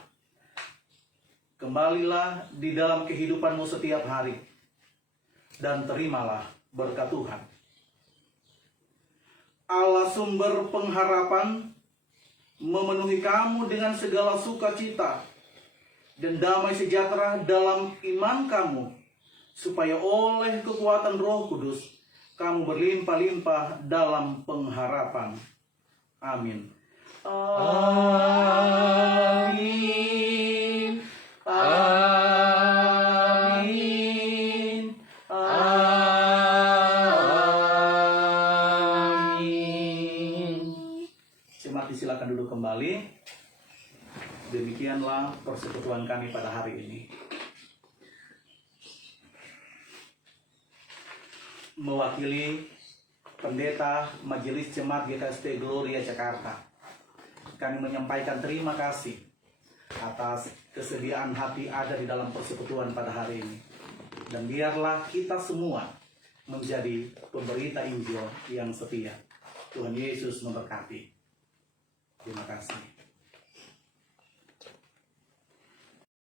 kembalilah di dalam kehidupanmu setiap hari, dan terimalah berkat Tuhan. Allah sumber pengharapan memenuhi kamu dengan segala sukacita dan damai sejahtera dalam iman kamu, supaya oleh kekuatan Roh Kudus kamu berlimpah-limpah dalam pengharapan. Amin. Amin. Amin. Amin. Jemaat disilakan duduk kembali. Demikianlah persekutuan kami pada hari ini. Mewakili Pendeta Majelis Jemaat GKST Gloria Jakarta, kami menyampaikan terima kasih atas kesediaan hati ada di dalam persekutuan pada hari ini. Dan biarlah kita semua menjadi pemberita Injil yang setia. Tuhan Yesus memberkati. Terima kasih.